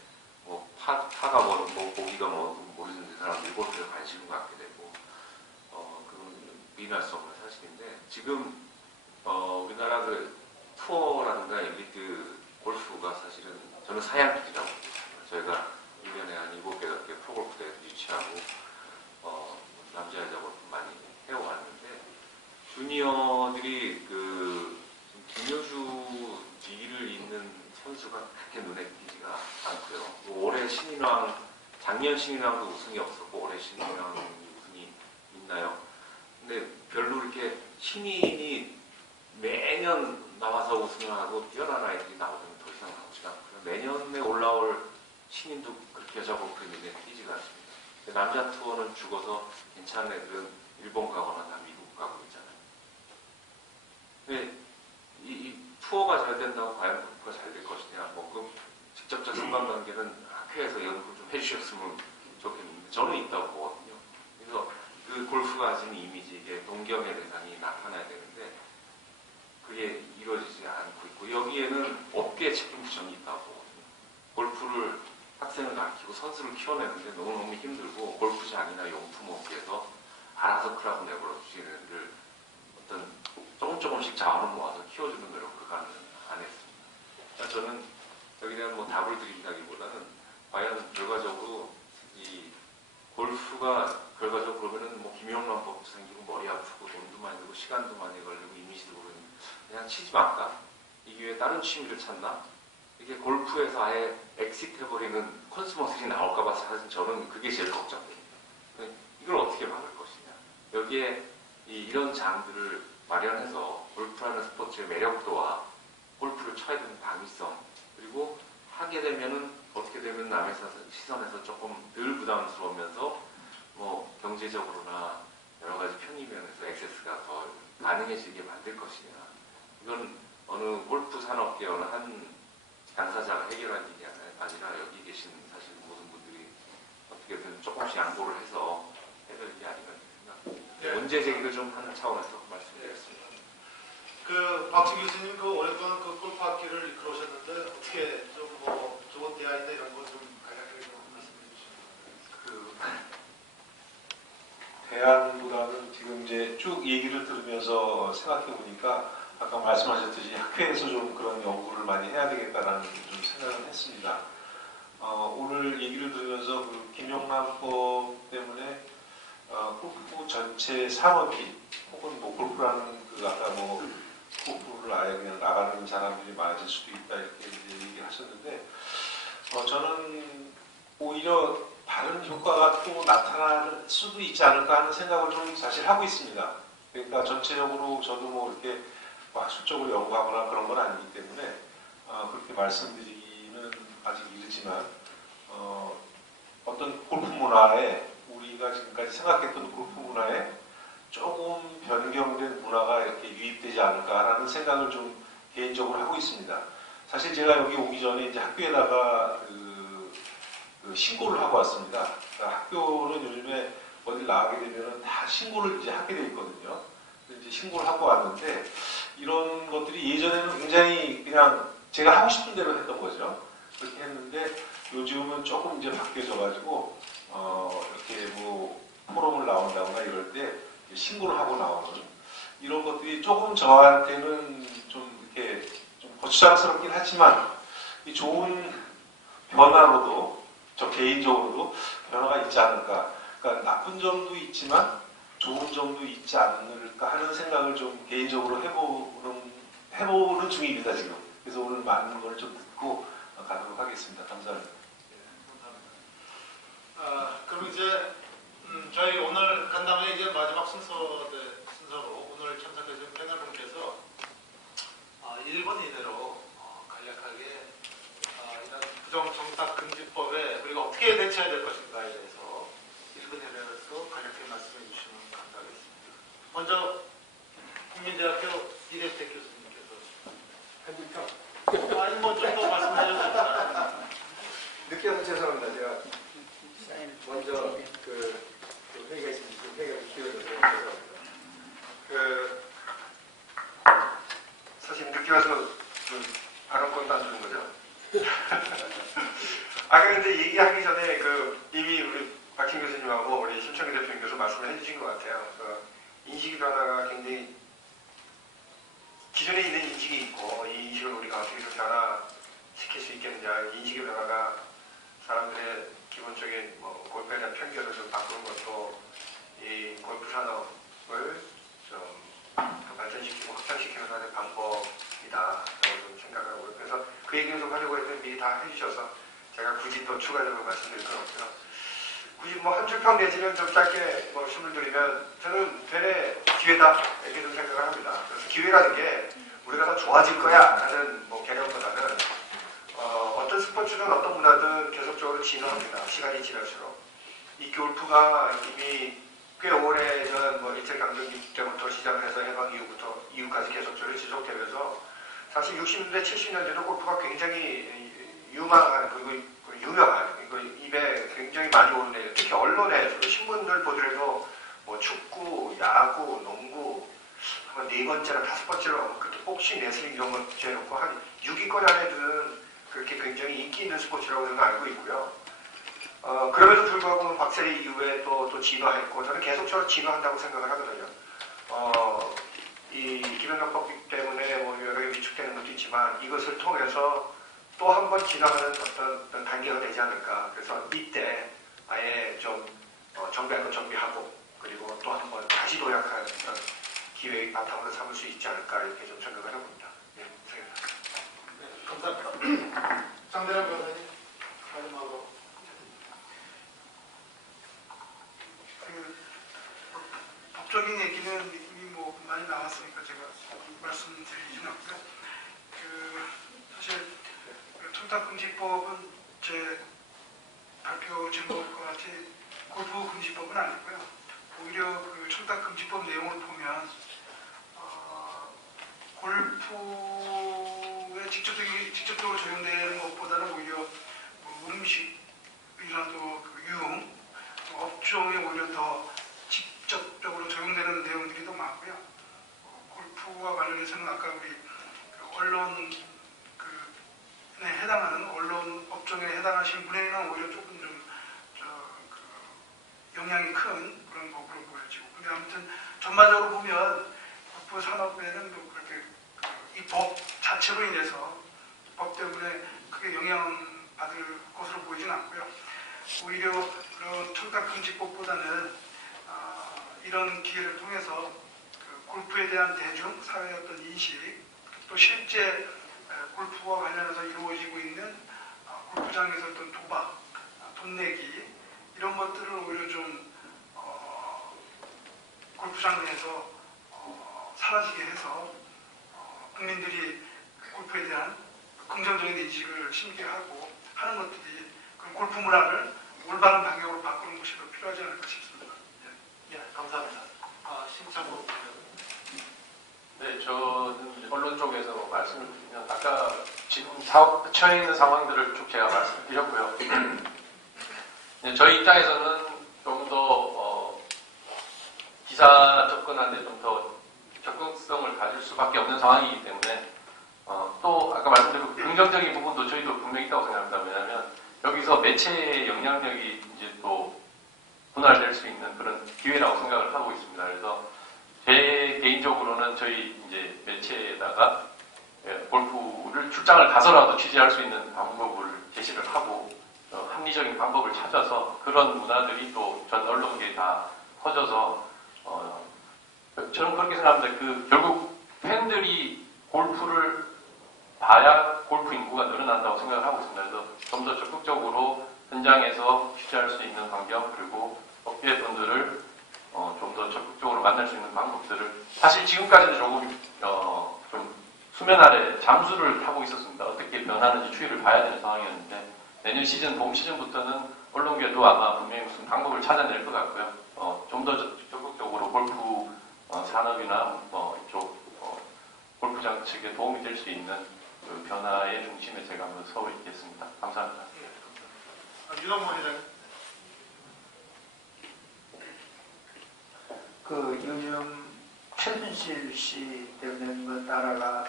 파가 보기가 모르는 사람들이 골프에 관심을 갖게 되고 그건 비난할 수 없는 사실인데, 지금 우리나라 그 투어라든가 엘리트 골프가 사실은 저는 사양길이라고 보거든요. 저희가 1년에 한 7개 넘게 프로골프 대회를 유치하고 남자 여자 골프 많이 해왔는데, 주니어들이 김효주 뒤를 잇는 선수가 그렇게 눈에 띄지가 않고요. 올해 신인왕, 작년 신인왕도 우승이 없었고 올해 신인왕 우승이 있나요? 근데 별로 이렇게 신인이 매년 나와서 우승을 하고 뛰어난 아이들이 나오면 더 이상 나오지가 않고요. 내년에 올라올 신인도 그렇게 여자 골프에 눈에 띄지가 않습니다. 남자 투어는 죽어서 괜찮은 애들은 일본 가거나 다 미국 가고 있잖아요. 근데 이 투어가 잘 된다고 과연 골프가 잘 될 것이냐. 그 직접적 상관관계는 학회에서 연구 좀 해주셨으면 좋겠는데 저는 있다고 보거든요. 그래서 그 골프가 가진 이미지, 이게 동경의 대상이 나타나야 되는데 그게 이루어지지 않고 있고, 여기에는 업계 책임 부정이 있다고 보거든요. 골프를 학생을 가르치고 선수를 키워내는데 너무너무 힘들고 골프장이나 용품 업계에서 알아서 크라고 내버려 주시는 애들을 어떤 조금씩 자원을 모아서 키워주는 노력을 그간은 안 했습니다. 저는 여기에 대한 답을 드린다기보다는 과연 결과적으로 이 골프가 결과적으로 그러면은 김영란법도 생기고 머리 아프고 돈도 많이 들고 시간도 많이 걸리고 이미지도 그러니 그냥 치지 말까? 이 기회에 다른 취미를 찾나? 이게 골프에서 아예 엑시트해버리는 컨슈머들이 나올까봐 사실 저는 그게 제일 걱정돼요. 이걸 어떻게 막을 것이냐. 여기에 이런 장들을 마련해서 골프라는 스포츠의 매력도와 골프를 쳐야 되는 당위성, 그리고 하게 되면은 어떻게 되면 남의 시선에서 조금 덜 부담스러우면서 경제적으로나 여러 가지 편의 면에서 액세스가 더 가능해지게 만들 것이냐. 이건 어느 골프 산업계 어느 한 당사자가 해결할 일이 아니라 여기 계신 사실 모든 분들이 어떻게든 조금씩 양보를 해서 해야 될 게 아닌가 생각합니다. 네. 문제 제기를 좀 하는 차원에서 말씀드리겠습니다. 박지 교수님 오랫동안 골프 학기를 이끌어오셨는데 어떻게 좀 좋은 대안이나 이런 거 좀 간략하게 좀 말씀해 주시면. 대안보다는 지금 이제 쭉 얘기를 들으면서 생각해 보니까 아까 말씀하셨듯이 학회에서 좀 그런 연구를 많이 해야 되겠다라는 좀 생각을 했습니다. 오늘 얘기를 들으면서 그 김영란법 때문에 골프 전체 산업이 혹은 골프라는 아까 골프를 아예 그냥 나가는 사람들이 많아질 수도 있다 이렇게 이제 얘기하셨는데 저는 오히려 다른 효과가 또 나타날 수도 있지 않을까 하는 생각을 좀 사실 하고 있습니다. 그러니까 전체적으로 저도 이렇게 학술적으로 연구하거나 그런 건 아니기 때문에 그렇게 말씀드리기는 아직 이르지만 어떤 골프 문화에 우리가 지금까지 생각했던 골프 문화에 조금 변경된 문화가 이렇게 유입되지 않을까라는 생각을 좀 개인적으로 하고 있습니다. 사실 제가 여기 오기 전에 이제 학교에다가 신고를 하고 왔습니다. 그러니까 학교는 요즘에 어딜 나가게 되면 다 신고를 이제 하게 돼 있거든요. 이제 신고를 하고 왔는데 이런 것들이 예전에는 굉장히 그냥 제가 하고 싶은 대로 했던 거죠. 그렇게 했는데 요즘은 조금 이제 바뀌어져가지고 이렇게 포럼을 나온다거나 이럴 때 신고를 하고 나오는 이런 것들이 조금 저한테는 좀 이렇게 좀 주장스럽긴 하지만 이 좋은 변화로도 저 개인적으로도 변화가 있지 않을까. 그러니까 나쁜 점도 있지만 좋은 점도 있지 않을까 하는 생각을 좀 개인적으로 해보는 중입니다 지금. 그래서 오늘 많은 걸 좀 듣고 가도록 하겠습니다. 감사합니다. 그럼 이제 저희 오늘 간담회 이제 마지막 순서로 오늘 참석하신 패널분께서 1분 이내로 간략하게 이런 부정청탁 금지법에 우리가 어떻게 대처해야 될 것인가에 대해서 1분 이내로 간략하게 말씀해 주시면 감사하겠습니다. 먼저 국민대학교 이래택 교수님께서 아니 뭐 좀 더 말씀해 주셔도 늦게 와서 죄송합니다. 제가 먼저 회의가 있습니다. 회의가 기울어져서 사실 늦게 와서 발언권도 안 주는 거죠. 그런데 얘기하기 전에 이미 우리 박진 교수님하고 우리 심창규 대표님께서 말씀을 해주신 것 같아요. 인식 변화가 굉장히 기존에 있는 인식이 있고 이 인식을 우리가 어떻게 좀 변화시킬 수 있겠느냐. 인식의 변화가 사람들의 기본적인 골프에 대한 편견을 좀 바꾸는 것도 이 골프 산업을 좀 발전시키고 확장시키는 하나의 방법이다라고 좀 생각하고요. 그래서 그 얘기를 좀 하려고 했는데 미리 다 해주셔서 제가 굳이 또 추가적으로 말씀드릴 건 없고요. 굳이 한 줄평 내지는 좀 짧게 말씀을 드리면 저는 되레 기회다 이렇게 좀 생각을 합니다. 그래서 기회라는 게 우리가 더 좋아질 거야 하는 개념보다는 어떤 스포츠든 어떤 문화든 계속적으로 진화합니다. 시간이 지날수록. 이 골프가 이미 꽤 오래전 일제강점기 때부터 시작해서 해방 이후까지 계속적으로 지속되면서 사실 60년대, 70년대도 골프가 굉장히 유망한 그리고 유명한 입에 굉장히 많이 오르네요. 특히 언론에 신문들 보더라도 축구, 야구, 농구 아마 4번째나 5번째로 그때 복싱, 레슬링 이런 거 제놓고 한 6위권 안에 드는 그렇게 굉장히 인기 있는 스포츠라고 저는 알고 있고요. 그럼에도 불구하고 박세리 이후에 또 진화했고 저는 계속적으로 진화한다고 생각을 하거든요. 이 김연경법 때문에 여러 개 위축되는 것도 있지만 이것을 통해서 또 한 번 진화하는 어떤 단계가 되지 않을까. 그래서 이때 아예 좀 정비할 건 정비하고 그리고 또 한 번 다시 도약하는 기회의 바탕으로 삼을 수 있지 않을까 이렇게 좀 생각을 해봅니다. 네, 감사합니다. 장대란 변호사님 마지막으로. 법적인 얘기는 이미 많이 나왔으니까 제가 말씀드리지는 않고요. 사실 청탁금지법은 제 발표 제목과 같이 골프금지법은 아니고요. 오히려 청탁금지법 내용을 보면 골프에 직접적으로 적용되는 것보다는 오히려 음식이라도 유흥, 업종에 오히려 더 직접적으로 적용되는 내용들이 더 많고요. 골프와 관련해서는 아까 우리 언론에 해당하는 언론 업종에 해당하신 분에게는 오히려 조금 좀 영향이 큰 그런 법으로 보여지고. 근데 아무튼 전반적으로 보면 골프 산업에는 그렇게 이 법 자체로 인해서 법 때문에 크게 영향받을 것으로 보이진 않고요. 오히려 그런 청탁금지법보다는 이런 기회를 통해서 골프에 대한 대중 사회의 어떤 인식, 또 실제 골프와 관련해서 이루어지고 있는 골프장에서 어떤 도박, 돈 내기 이런 것들을 오히려 좀 골프장 내에서 사라지게 해서 국민들이 골프에 대한 긍정적인 인식을 심게 하고 하는 것들이 골프 문화를 올바른 방향으로 바꾸는 것이 더 필요하지 않을까 싶습니다. 감사합니다. 신창국. 네, 저는 언론 쪽에서 말씀을 드리면 아까 지금 처해 있는 상황들을 쭉 제가 말씀드렸고요. 네, 저희 입장에서는 좀 더 기사 접근하는데 좀 더 적극성을 가질 수밖에 없는 상황이기 때문에 또 아까 말씀드린 긍정적인 부분도 저희도 분명히 있다고 생각합니다. 왜냐하면 여기서 매체의 영향력이 이제 또 분할될 수 있는 그런 기회라고 생각을 하고 있습니다. 그래서 제 개인적으로는 저희 이제 매체에다가 골프를 출장을 가서라도 취재할 수 있는 방법을 제시를 하고 합리적인 방법을 찾아서 그런 문화들이 또 전 언론계에 다 퍼져서 저는 그렇게 생각합니다. 결국 팬들이 골프를 봐야 골프 인구가 늘어난다고 생각을 하고 있습니다. 그래서 좀 더 적극적으로 현장에서 취재할 수 있는 환경 그리고 업계 분들을 좀 더 적극적으로 만날 수 있는 방법들을 사실 지금까지도 조금 좀 수면 아래 잠수를 타고 있었습니다. 어떻게 변하는지 추이를 봐야 되는 상황이었는데 내년 시즌 봄 시즌부터는 언론계도 아마 분명히 무슨 방법을 찾아낼 것 같고요. 좀 더 적극적으로 골프 산업이나 이쪽 골프장 측에 도움이 될 수 있는 그 변화의 중심에 제가 한번 서 있겠습니다. 감사합니다. 윤원모 회장님. 요즘 최순실 씨 때문에 나라가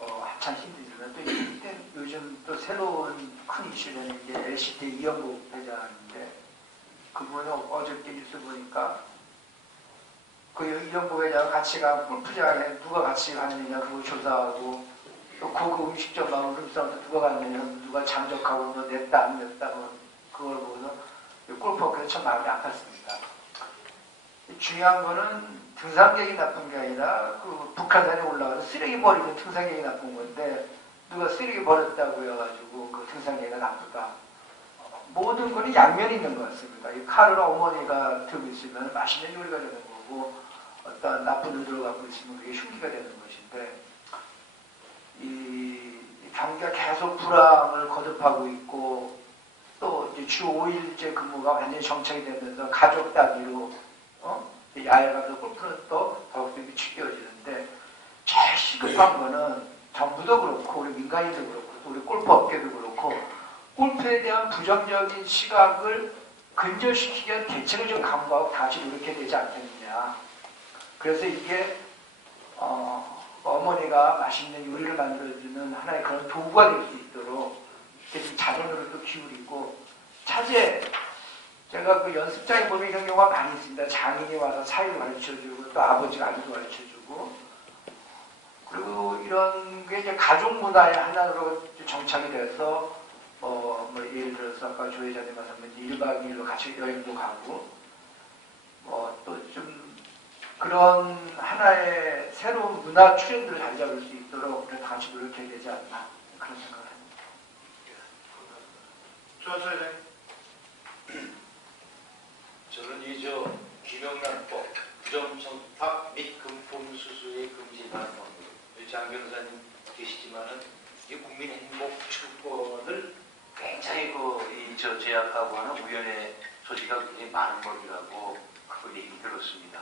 한참 힘들지만 또 요즘 또 새로운 큰 이슈는 이제 LCT 이영국 회장인데 그분은 어저께 뉴스 보니까 그 이영국 회장 같이 가 골프장에 누가 같이 갔느냐 그거 조사하고 또 고급 음식점하고 룸싸움도 누가 갔느냐 누가 잠적하고 뭐 냈다 안 냈다 그걸 보고서 골프업계에서 참 마음이 아팠습니다. 중요한 거는 등산객이 나쁜 게 아니라 그 북한산에 올라가서 쓰레기 버리는 등산객이 나쁜 건데 누가 쓰레기 버렸다고 해가지고 그 등산객이 나쁘다. 모든 거는 양면이 있는 것 같습니다. 이 칼을 어머니가 들고 있으면 맛있는 요리가 되는 거고 어떤 나쁜 의도를 갖고 있으면 그게 흉기가 되는 것인데 이 경기가 계속 불황을 거듭하고 있고 또 이제 주 5일제 근무가 완전히 정착이 되면서 가족 단위로 야외 가서 골프는 또 더욱더 위축되어지는데 제일 시급한 거는 정부도 그렇고 우리 민간인도 그렇고 또 우리 골프 업계도 그렇고 골프에 대한 부정적인 시각을 근절시키기 위한 대책을 좀 강구하고 다시 노력해야 되지 않겠느냐. 그래서 이게 어머니가 맛있는 요리를 만들어주는 하나의 그런 도구가 될 수 있도록 이렇게 자존으로 또 기울이고 차제 제가 그 연습장에 보면 이런 경우가 많이 있습니다. 장인이 와서 사회를 가르쳐주고 또 아버지가 아이도 가르쳐주고 그리고 이런 게 이제 가족 문화의 하나로 정착이 돼서 뭐 예를 들어서 아까 조 회장님 말씀하신 1박 2일로 같이 여행도 가고 또 좀 그런 하나의 새로운 문화 트렌드를 자리 잡을 수 있도록 우리가 같이 노력해야 되지 않나 그런 생각을 합니다. 조한철 회장님. 저는 김영란법, 부정청탁 및 금품 수수의 금지라는 법률, 장 변호사님 계시지만은 이 국민행복추구권을 굉장히 제약하고 하는 우연의 소지가 굉장히 많은 법이라고 그걸 얘기 들었습니다.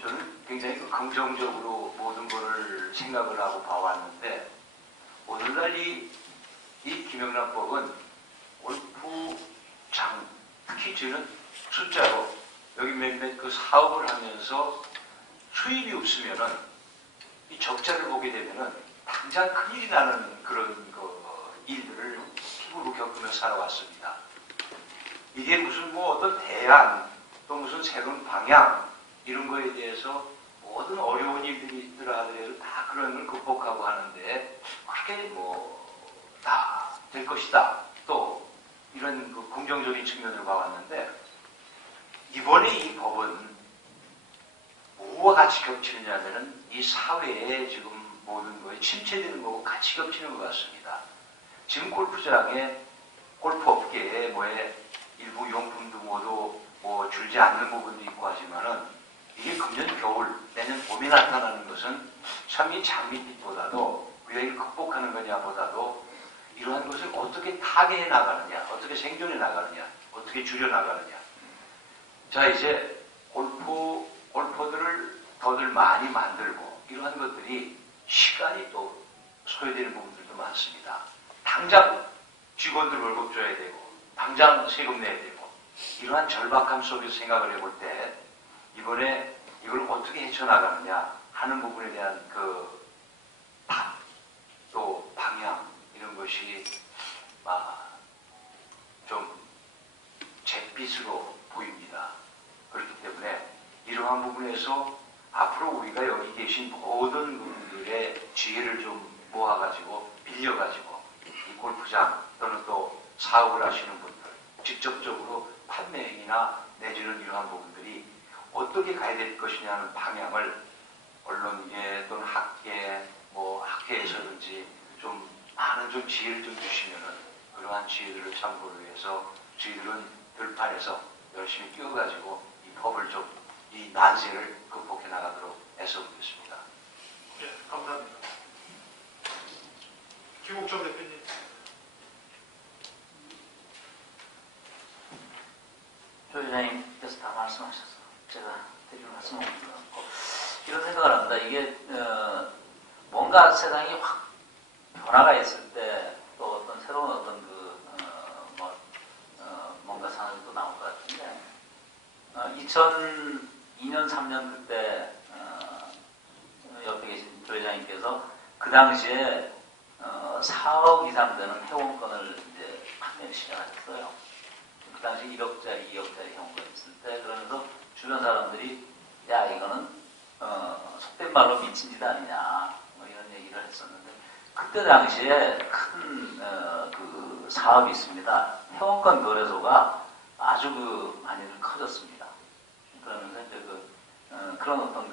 저는 굉장히 긍정적으로 모든 것을 생각을 하고 봐왔는데 오늘날 이 김영란법은 골프장 특히 저는 숫자로 여기 몇몇 그 사업을 하면서 수입이 없으면은 이 적자를 보게 되면은 당장 큰일이 나는 그런 일들을 피부로 겪으며 살아왔습니다. 이게 무슨 어떤 대안 또 무슨 새로운 방향 이런 거에 대해서 모든 어려운 일들이 있더라 하더라도 다 그런 걸 극복하고 하는데 그렇게 다 될 것이다. 또 이런 긍정적인 측면을 봐왔는데 이번에 이 법은 뭐와 같이 겹치느냐면은 이 사회에 지금 모든 거에 침체되는 거고 같이 겹치는 것 같습니다. 지금 골프장에 골프업계에 일부 용품도 모두 줄지 않는 부분도 있고 하지만은 이게 금년 겨울 내년 봄에 나타나는 것은 참 이 장밋빛보다도 우리가 이걸 극복하는 거냐보다도 이러한 것을 어떻게 타개해 나가느냐, 어떻게 생존해 나가느냐, 어떻게 줄여 나가느냐. 자 이제 골퍼들을 더들 많이 만들고 이러한 것들이 시간이 또 소요되는 부분들도 많습니다. 당장 직원들 월급 줘야 되고 당장 세금 내야 되고 이러한 절박함 속에서 생각을 해볼 때 이번에 이걸 어떻게 헤쳐나가느냐 하는 부분에 대한 답, 또 방향 이런 것이 좀 잿빛으로 보입니다. 그렇기 때문에 이러한 부분에서 앞으로 우리가 여기 계신 모든 분들의 지혜를 좀 모아가지고 빌려가지고 이 골프장 또는 또 사업을 하시는 분들 직접적으로 판매행위나 내지는 이러한 부분들이 어떻게 가야 될 것이냐는 방향을 언론계 또는 학계, 학계에서든지 좀 많은 좀 지혜를 좀 주시면은 그러한 지혜들을 참고를 해서 저희들은 들판에서 열심히 뛰어가지고 이 법을 좀, 이 난세를 극복해 나가도록 애써보겠습니다. 예, 감사합니다. 김국정 대표님. 조 회장님께서 다 말씀하셔서 제가 드릴 말씀은 없는 것 같고 이런 생각을 합니다. 이게 뭔가 세상이 확 변화가 있을 때 또 어떤 새로운 어떤 뭔가 상황이 또 나올 것 같은데 2002년 3년 그때 옆에 계신 조 회장님께서 그 당시에 4억 이상 되는 회원권을 이제 판매를 시작하셨어요. 그 당시 1억짜리, 2억짜리 회원권이 있을 때 그러면서 주변 사람들이 야 이거는 속된 말로 미친 짓 아니냐 뭐 이런 얘기를 했었는데 그때 당시에 큰 그 사업이 있습니다. 회원권 거래소가 아주 많이들 커졌습니다. 그러면서 이제 그런 어떤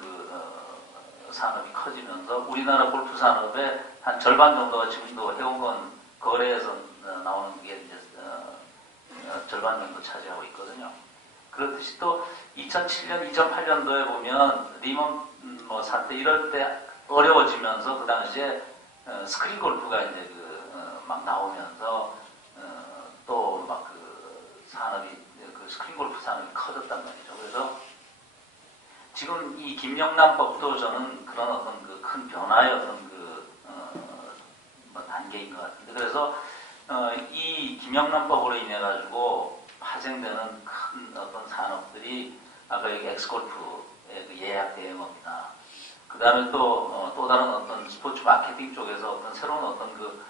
산업이 커지면서 우리나라 골프 산업의 한 절반 정도가 지금도 회원권 거래에서 나오는 게 이제 절반 정도 차지하고 있거든요. 그렇듯이 또 2007년, 2008년도에 보면 리먼 사태 이럴 때 어려워지면서 그 당시에 스크린 골프가 이제 막 나오면서 또 막 산업이 스크린 골프 산업이 커졌단 말이죠. 그래서 지금 이 김영란법도 저는 그런 어떤 큰 변화의 어떤 단계인 것 같은데 그래서 이 김영란법으로 인해 가지고 파생되는 큰 어떤 산업들이 아까 여기 엑스골프의 예약 대행업이나 그 다음에 또 다른 어떤 스포츠 마케팅 쪽에서 어떤 새로운 어떤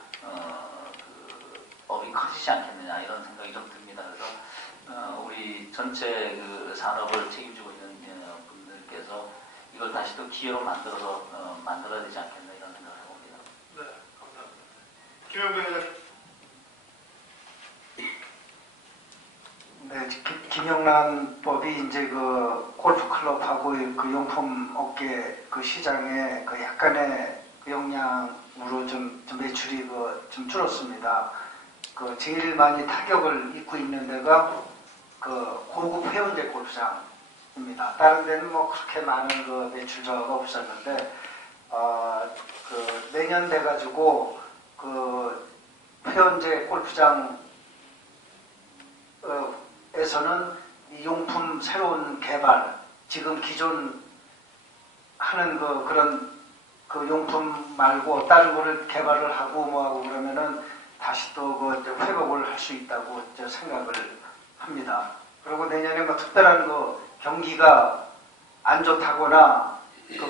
업이 커지지 않겠느냐 이런 생각이 좀 듭니다. 그래서 우리 전체 산업을 책임지고 있는 분들께서 이걸 다시 또 기회로 만들어야 되지 않겠나 이런 생각을 해봅니다. 네, 감사합니다. 김영배 회장님. 네, 김영란법이 이제 골프 클럽하고 그 용품 업계 그 시장에 약간의 영향으로 좀 매출이 좀 줄었습니다. 제일 많이 타격을 입고 있는 데가 고급 회원제 골프장입니다. 다른 데는 그렇게 많은 매출 저하가 없었는데 내년 돼 가지고 회원제 골프장 에서는 이 용품 새로운 개발, 지금 기존 하는 그런 용품 말고 다른 거를 개발을 하고 뭐하고 그러면은 다시 또 회복을 할 수 있다고 생각을 합니다. 그리고 내년에 특별한 경기가 안 좋다거나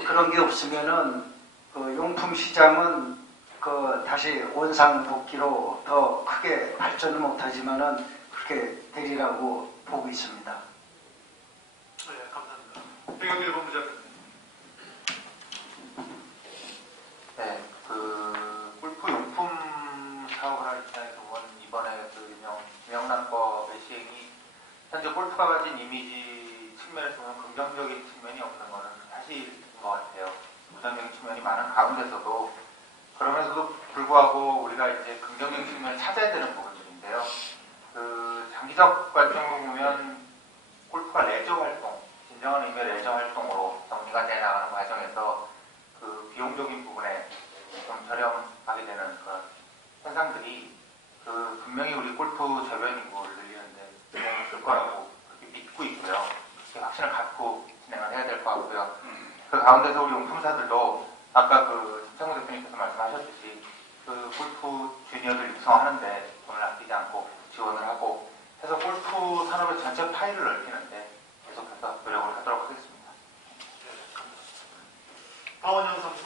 그런 게 없으면은 용품 시장은 다시 원상복귀로 더 크게 발전은 못하지만은 그렇게 되리라고 보고 있습니다. 네, 감사합니다. 백영길 본부장님. 네, 골프 용품 사업을 할 입장에서 이번에 김영란법의 시행이 현재 골프가 가진 이미지 측면에서 보면 긍정적인 측면이 없는 것은 사실인 것 같아요. 부정적인 측면이 많은 가운데서도 그러면서도 불구하고 우리가 이제 긍정적인 측면을 찾아야 되는 부분들인데요. 장기적 관점으로 보면 골프가 레저 활동, 진정한 의미의 레저 활동으로 정리가 돼 나가는 과정에서 비용적인 부분에 좀 저렴하게 되는 그런 현상들이 분명히 우리 골프 저변 인구를 늘리는데 영향을 줄 거라고 그렇게 믿고 있고요. 그렇게 확신을 갖고 진행을 해야 될 것 같고요. 그 가운데서 우리 용품사들도 아까 김창구 대표님께서 말씀하셨듯이 골프 주니어들 육성하는데 돈을 아끼지 않고 지원을 하고 해서 골프 산업의 전체 파일을 넓히는데 계속해서 노력을 하도록 하겠습니다. 박원영 선수.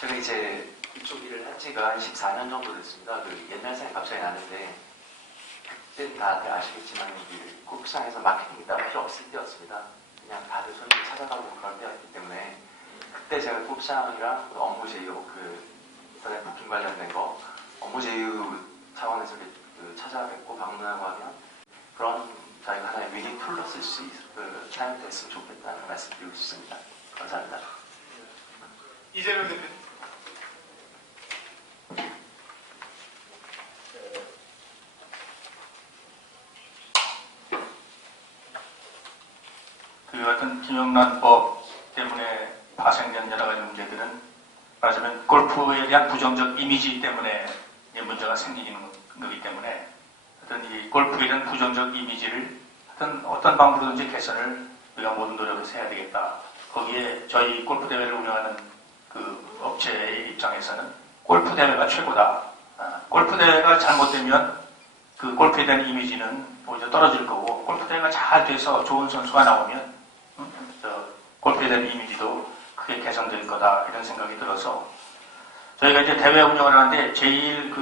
제가 이제 이쪽 일을 한 지가 한 14년 정도 됐습니다. 옛날 생각이 갑자기 나는데 그때 다들 아시겠지만 골프장에서 마케팅이 따로 필요 없을 때였습니다. 그냥 다들 손님 찾아가고 그럴 때였는데 그때 제가 골프장이랑 업무 제휴, 이번에 부킹 관련된 거, 업무 제휴 차원에서 찾아뵙고 방문하고 하면 그런 저희가 하나의 위기 툴로 쓸 수 사용됐으면 좋겠다는 말씀 드리고 싶습니다. 감사합니다. 이재명 대표님. 어떤 김영란법 때문에 파생된 여러 가지 문제들은 말하자면 골프에 대한 부정적 이미지 때문에 문제가 생기는 거기 때문에 어떤 이 골프에 대한 부정적 이미지를 어떤 방법으로든지 개선을 우리가 모든 노력을 해야 되겠다. 거기에 저희 골프 대회를 운영하는 그 업체의 입장에서는 골프 대회가 최고다. 골프 대회가 잘못되면 그 골프에 대한 이미지는 오히려 떨어질 거고 골프 대회가 잘 돼서 좋은 선수가 나오면 골프에 대한 이미지도 크게 개선될 거다 이런 생각이 들어서 저희가 이제 대회 운영을 하는데 제일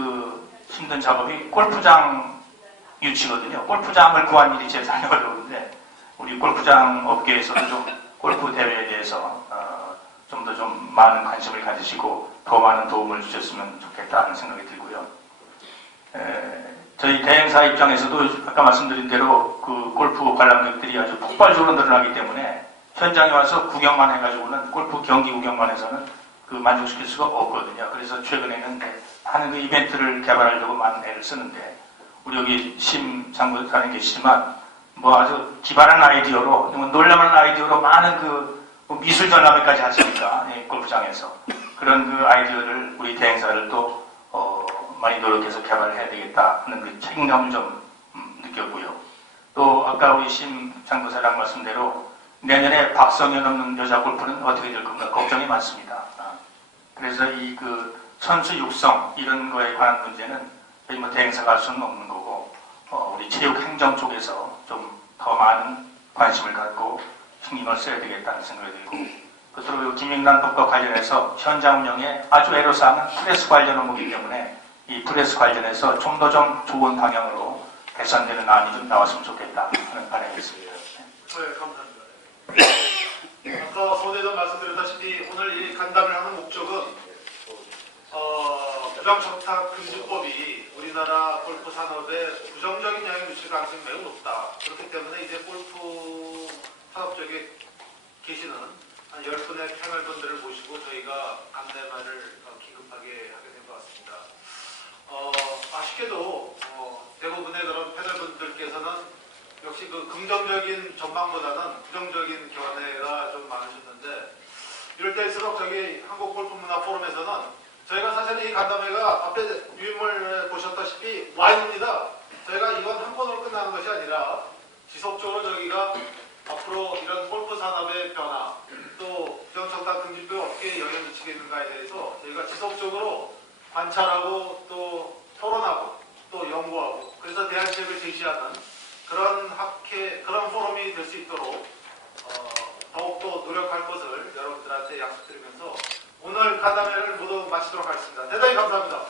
힘든 작업이 골프장 유치거든요. 골프장을 구하는 일이 제일 상당히 어려운데 우리 골프장 업계에서도 좀 골프 대회에 대해서 좀 더 좀 많은 관심을 가지시고 더 많은 도움을 주셨으면 좋겠다는 생각이 들고요. 저희 대행사 입장에서도 아까 말씀드린 대로 그 골프 관람객들이 아주 폭발적으로 늘어나기 때문에 현장에 와서 구경만 해가지고는 골프 경기 구경만 해서는 만족시킬 수가 없거든요. 그래서 최근에는 하는 이벤트를 개발하려고 많은 애를 쓰는데 우리 여기 심 장관님 계시지만 아주 기발한 아이디어로 놀라운 아이디어로 많은 미술 전람회까지 하시니까 골프장에서 그런 아이디어를 우리 대행사를 또 많이 노력해서 개발해야 되겠다 하는 책임감을 좀 느꼈고요. 또 아까 우리 심 장도사랑 말씀대로 내년에 박성현 없는 여자 골프는 어떻게 될 건가 걱정이 많습니다. 그래서 선수 육성 이런 거에 관한 문제는 저희 대행사가 할 수는 없는 거고 우리 체육 행정 쪽에서 좀 더 많은 관심을 갖고 신경을 써야 되겠다는 생각이 들고 끝으로 김영란법과 관련해서 현장 운영에 아주 애로사항은 프레스 관련 업무이기 때문에 이 프레스 관련해서 좀 더 좀 좋은 방향으로 개선되는 안이 좀 나왔으면 좋겠다 하는 바람이 있습니다. 네, 감사합니다. 아까 소대전 말씀드렸다시피 오늘 이 간담회를 하는 목적은 부정청탁금지법이 우리나라 골프 산업에 부정적인 영향을 미칠 가능성이 매우 높다. 그렇기 때문에 이제 골프 산업 쪽에 계시는 한 10분의 패널분들을 모시고 저희가 간담회를 기급하게 하게 된 것 같습니다. 아쉽게도 대부분의 그런 패널분들께서는 역시 긍정적인 전망보다는 부정적인 견해가 좀 많으셨는데 이럴 때일수록 저기 한국골프문화포럼에서는 저희가 사실은 이 간담회가 앞에 유인물 보셨다시피 와인입니다. 저희가 이건 한 번으로 끝나는 것이 아니라 지속적으로 저희가 앞으로 이런 골프 산업의 변화 또 부정청탁 금지법 어떻게 영향을 미치겠는가에 대해서 저희가 지속적으로 관찰하고 또 토론하고 또 연구하고 그래서 대안책을 제시하는 그런 포럼이 될 수 있도록 더욱더 노력할 것을 여러분들한테 약속드리면서 오늘 간담회를 모두 마치도록 하겠습니다. 대단히 감사합니다.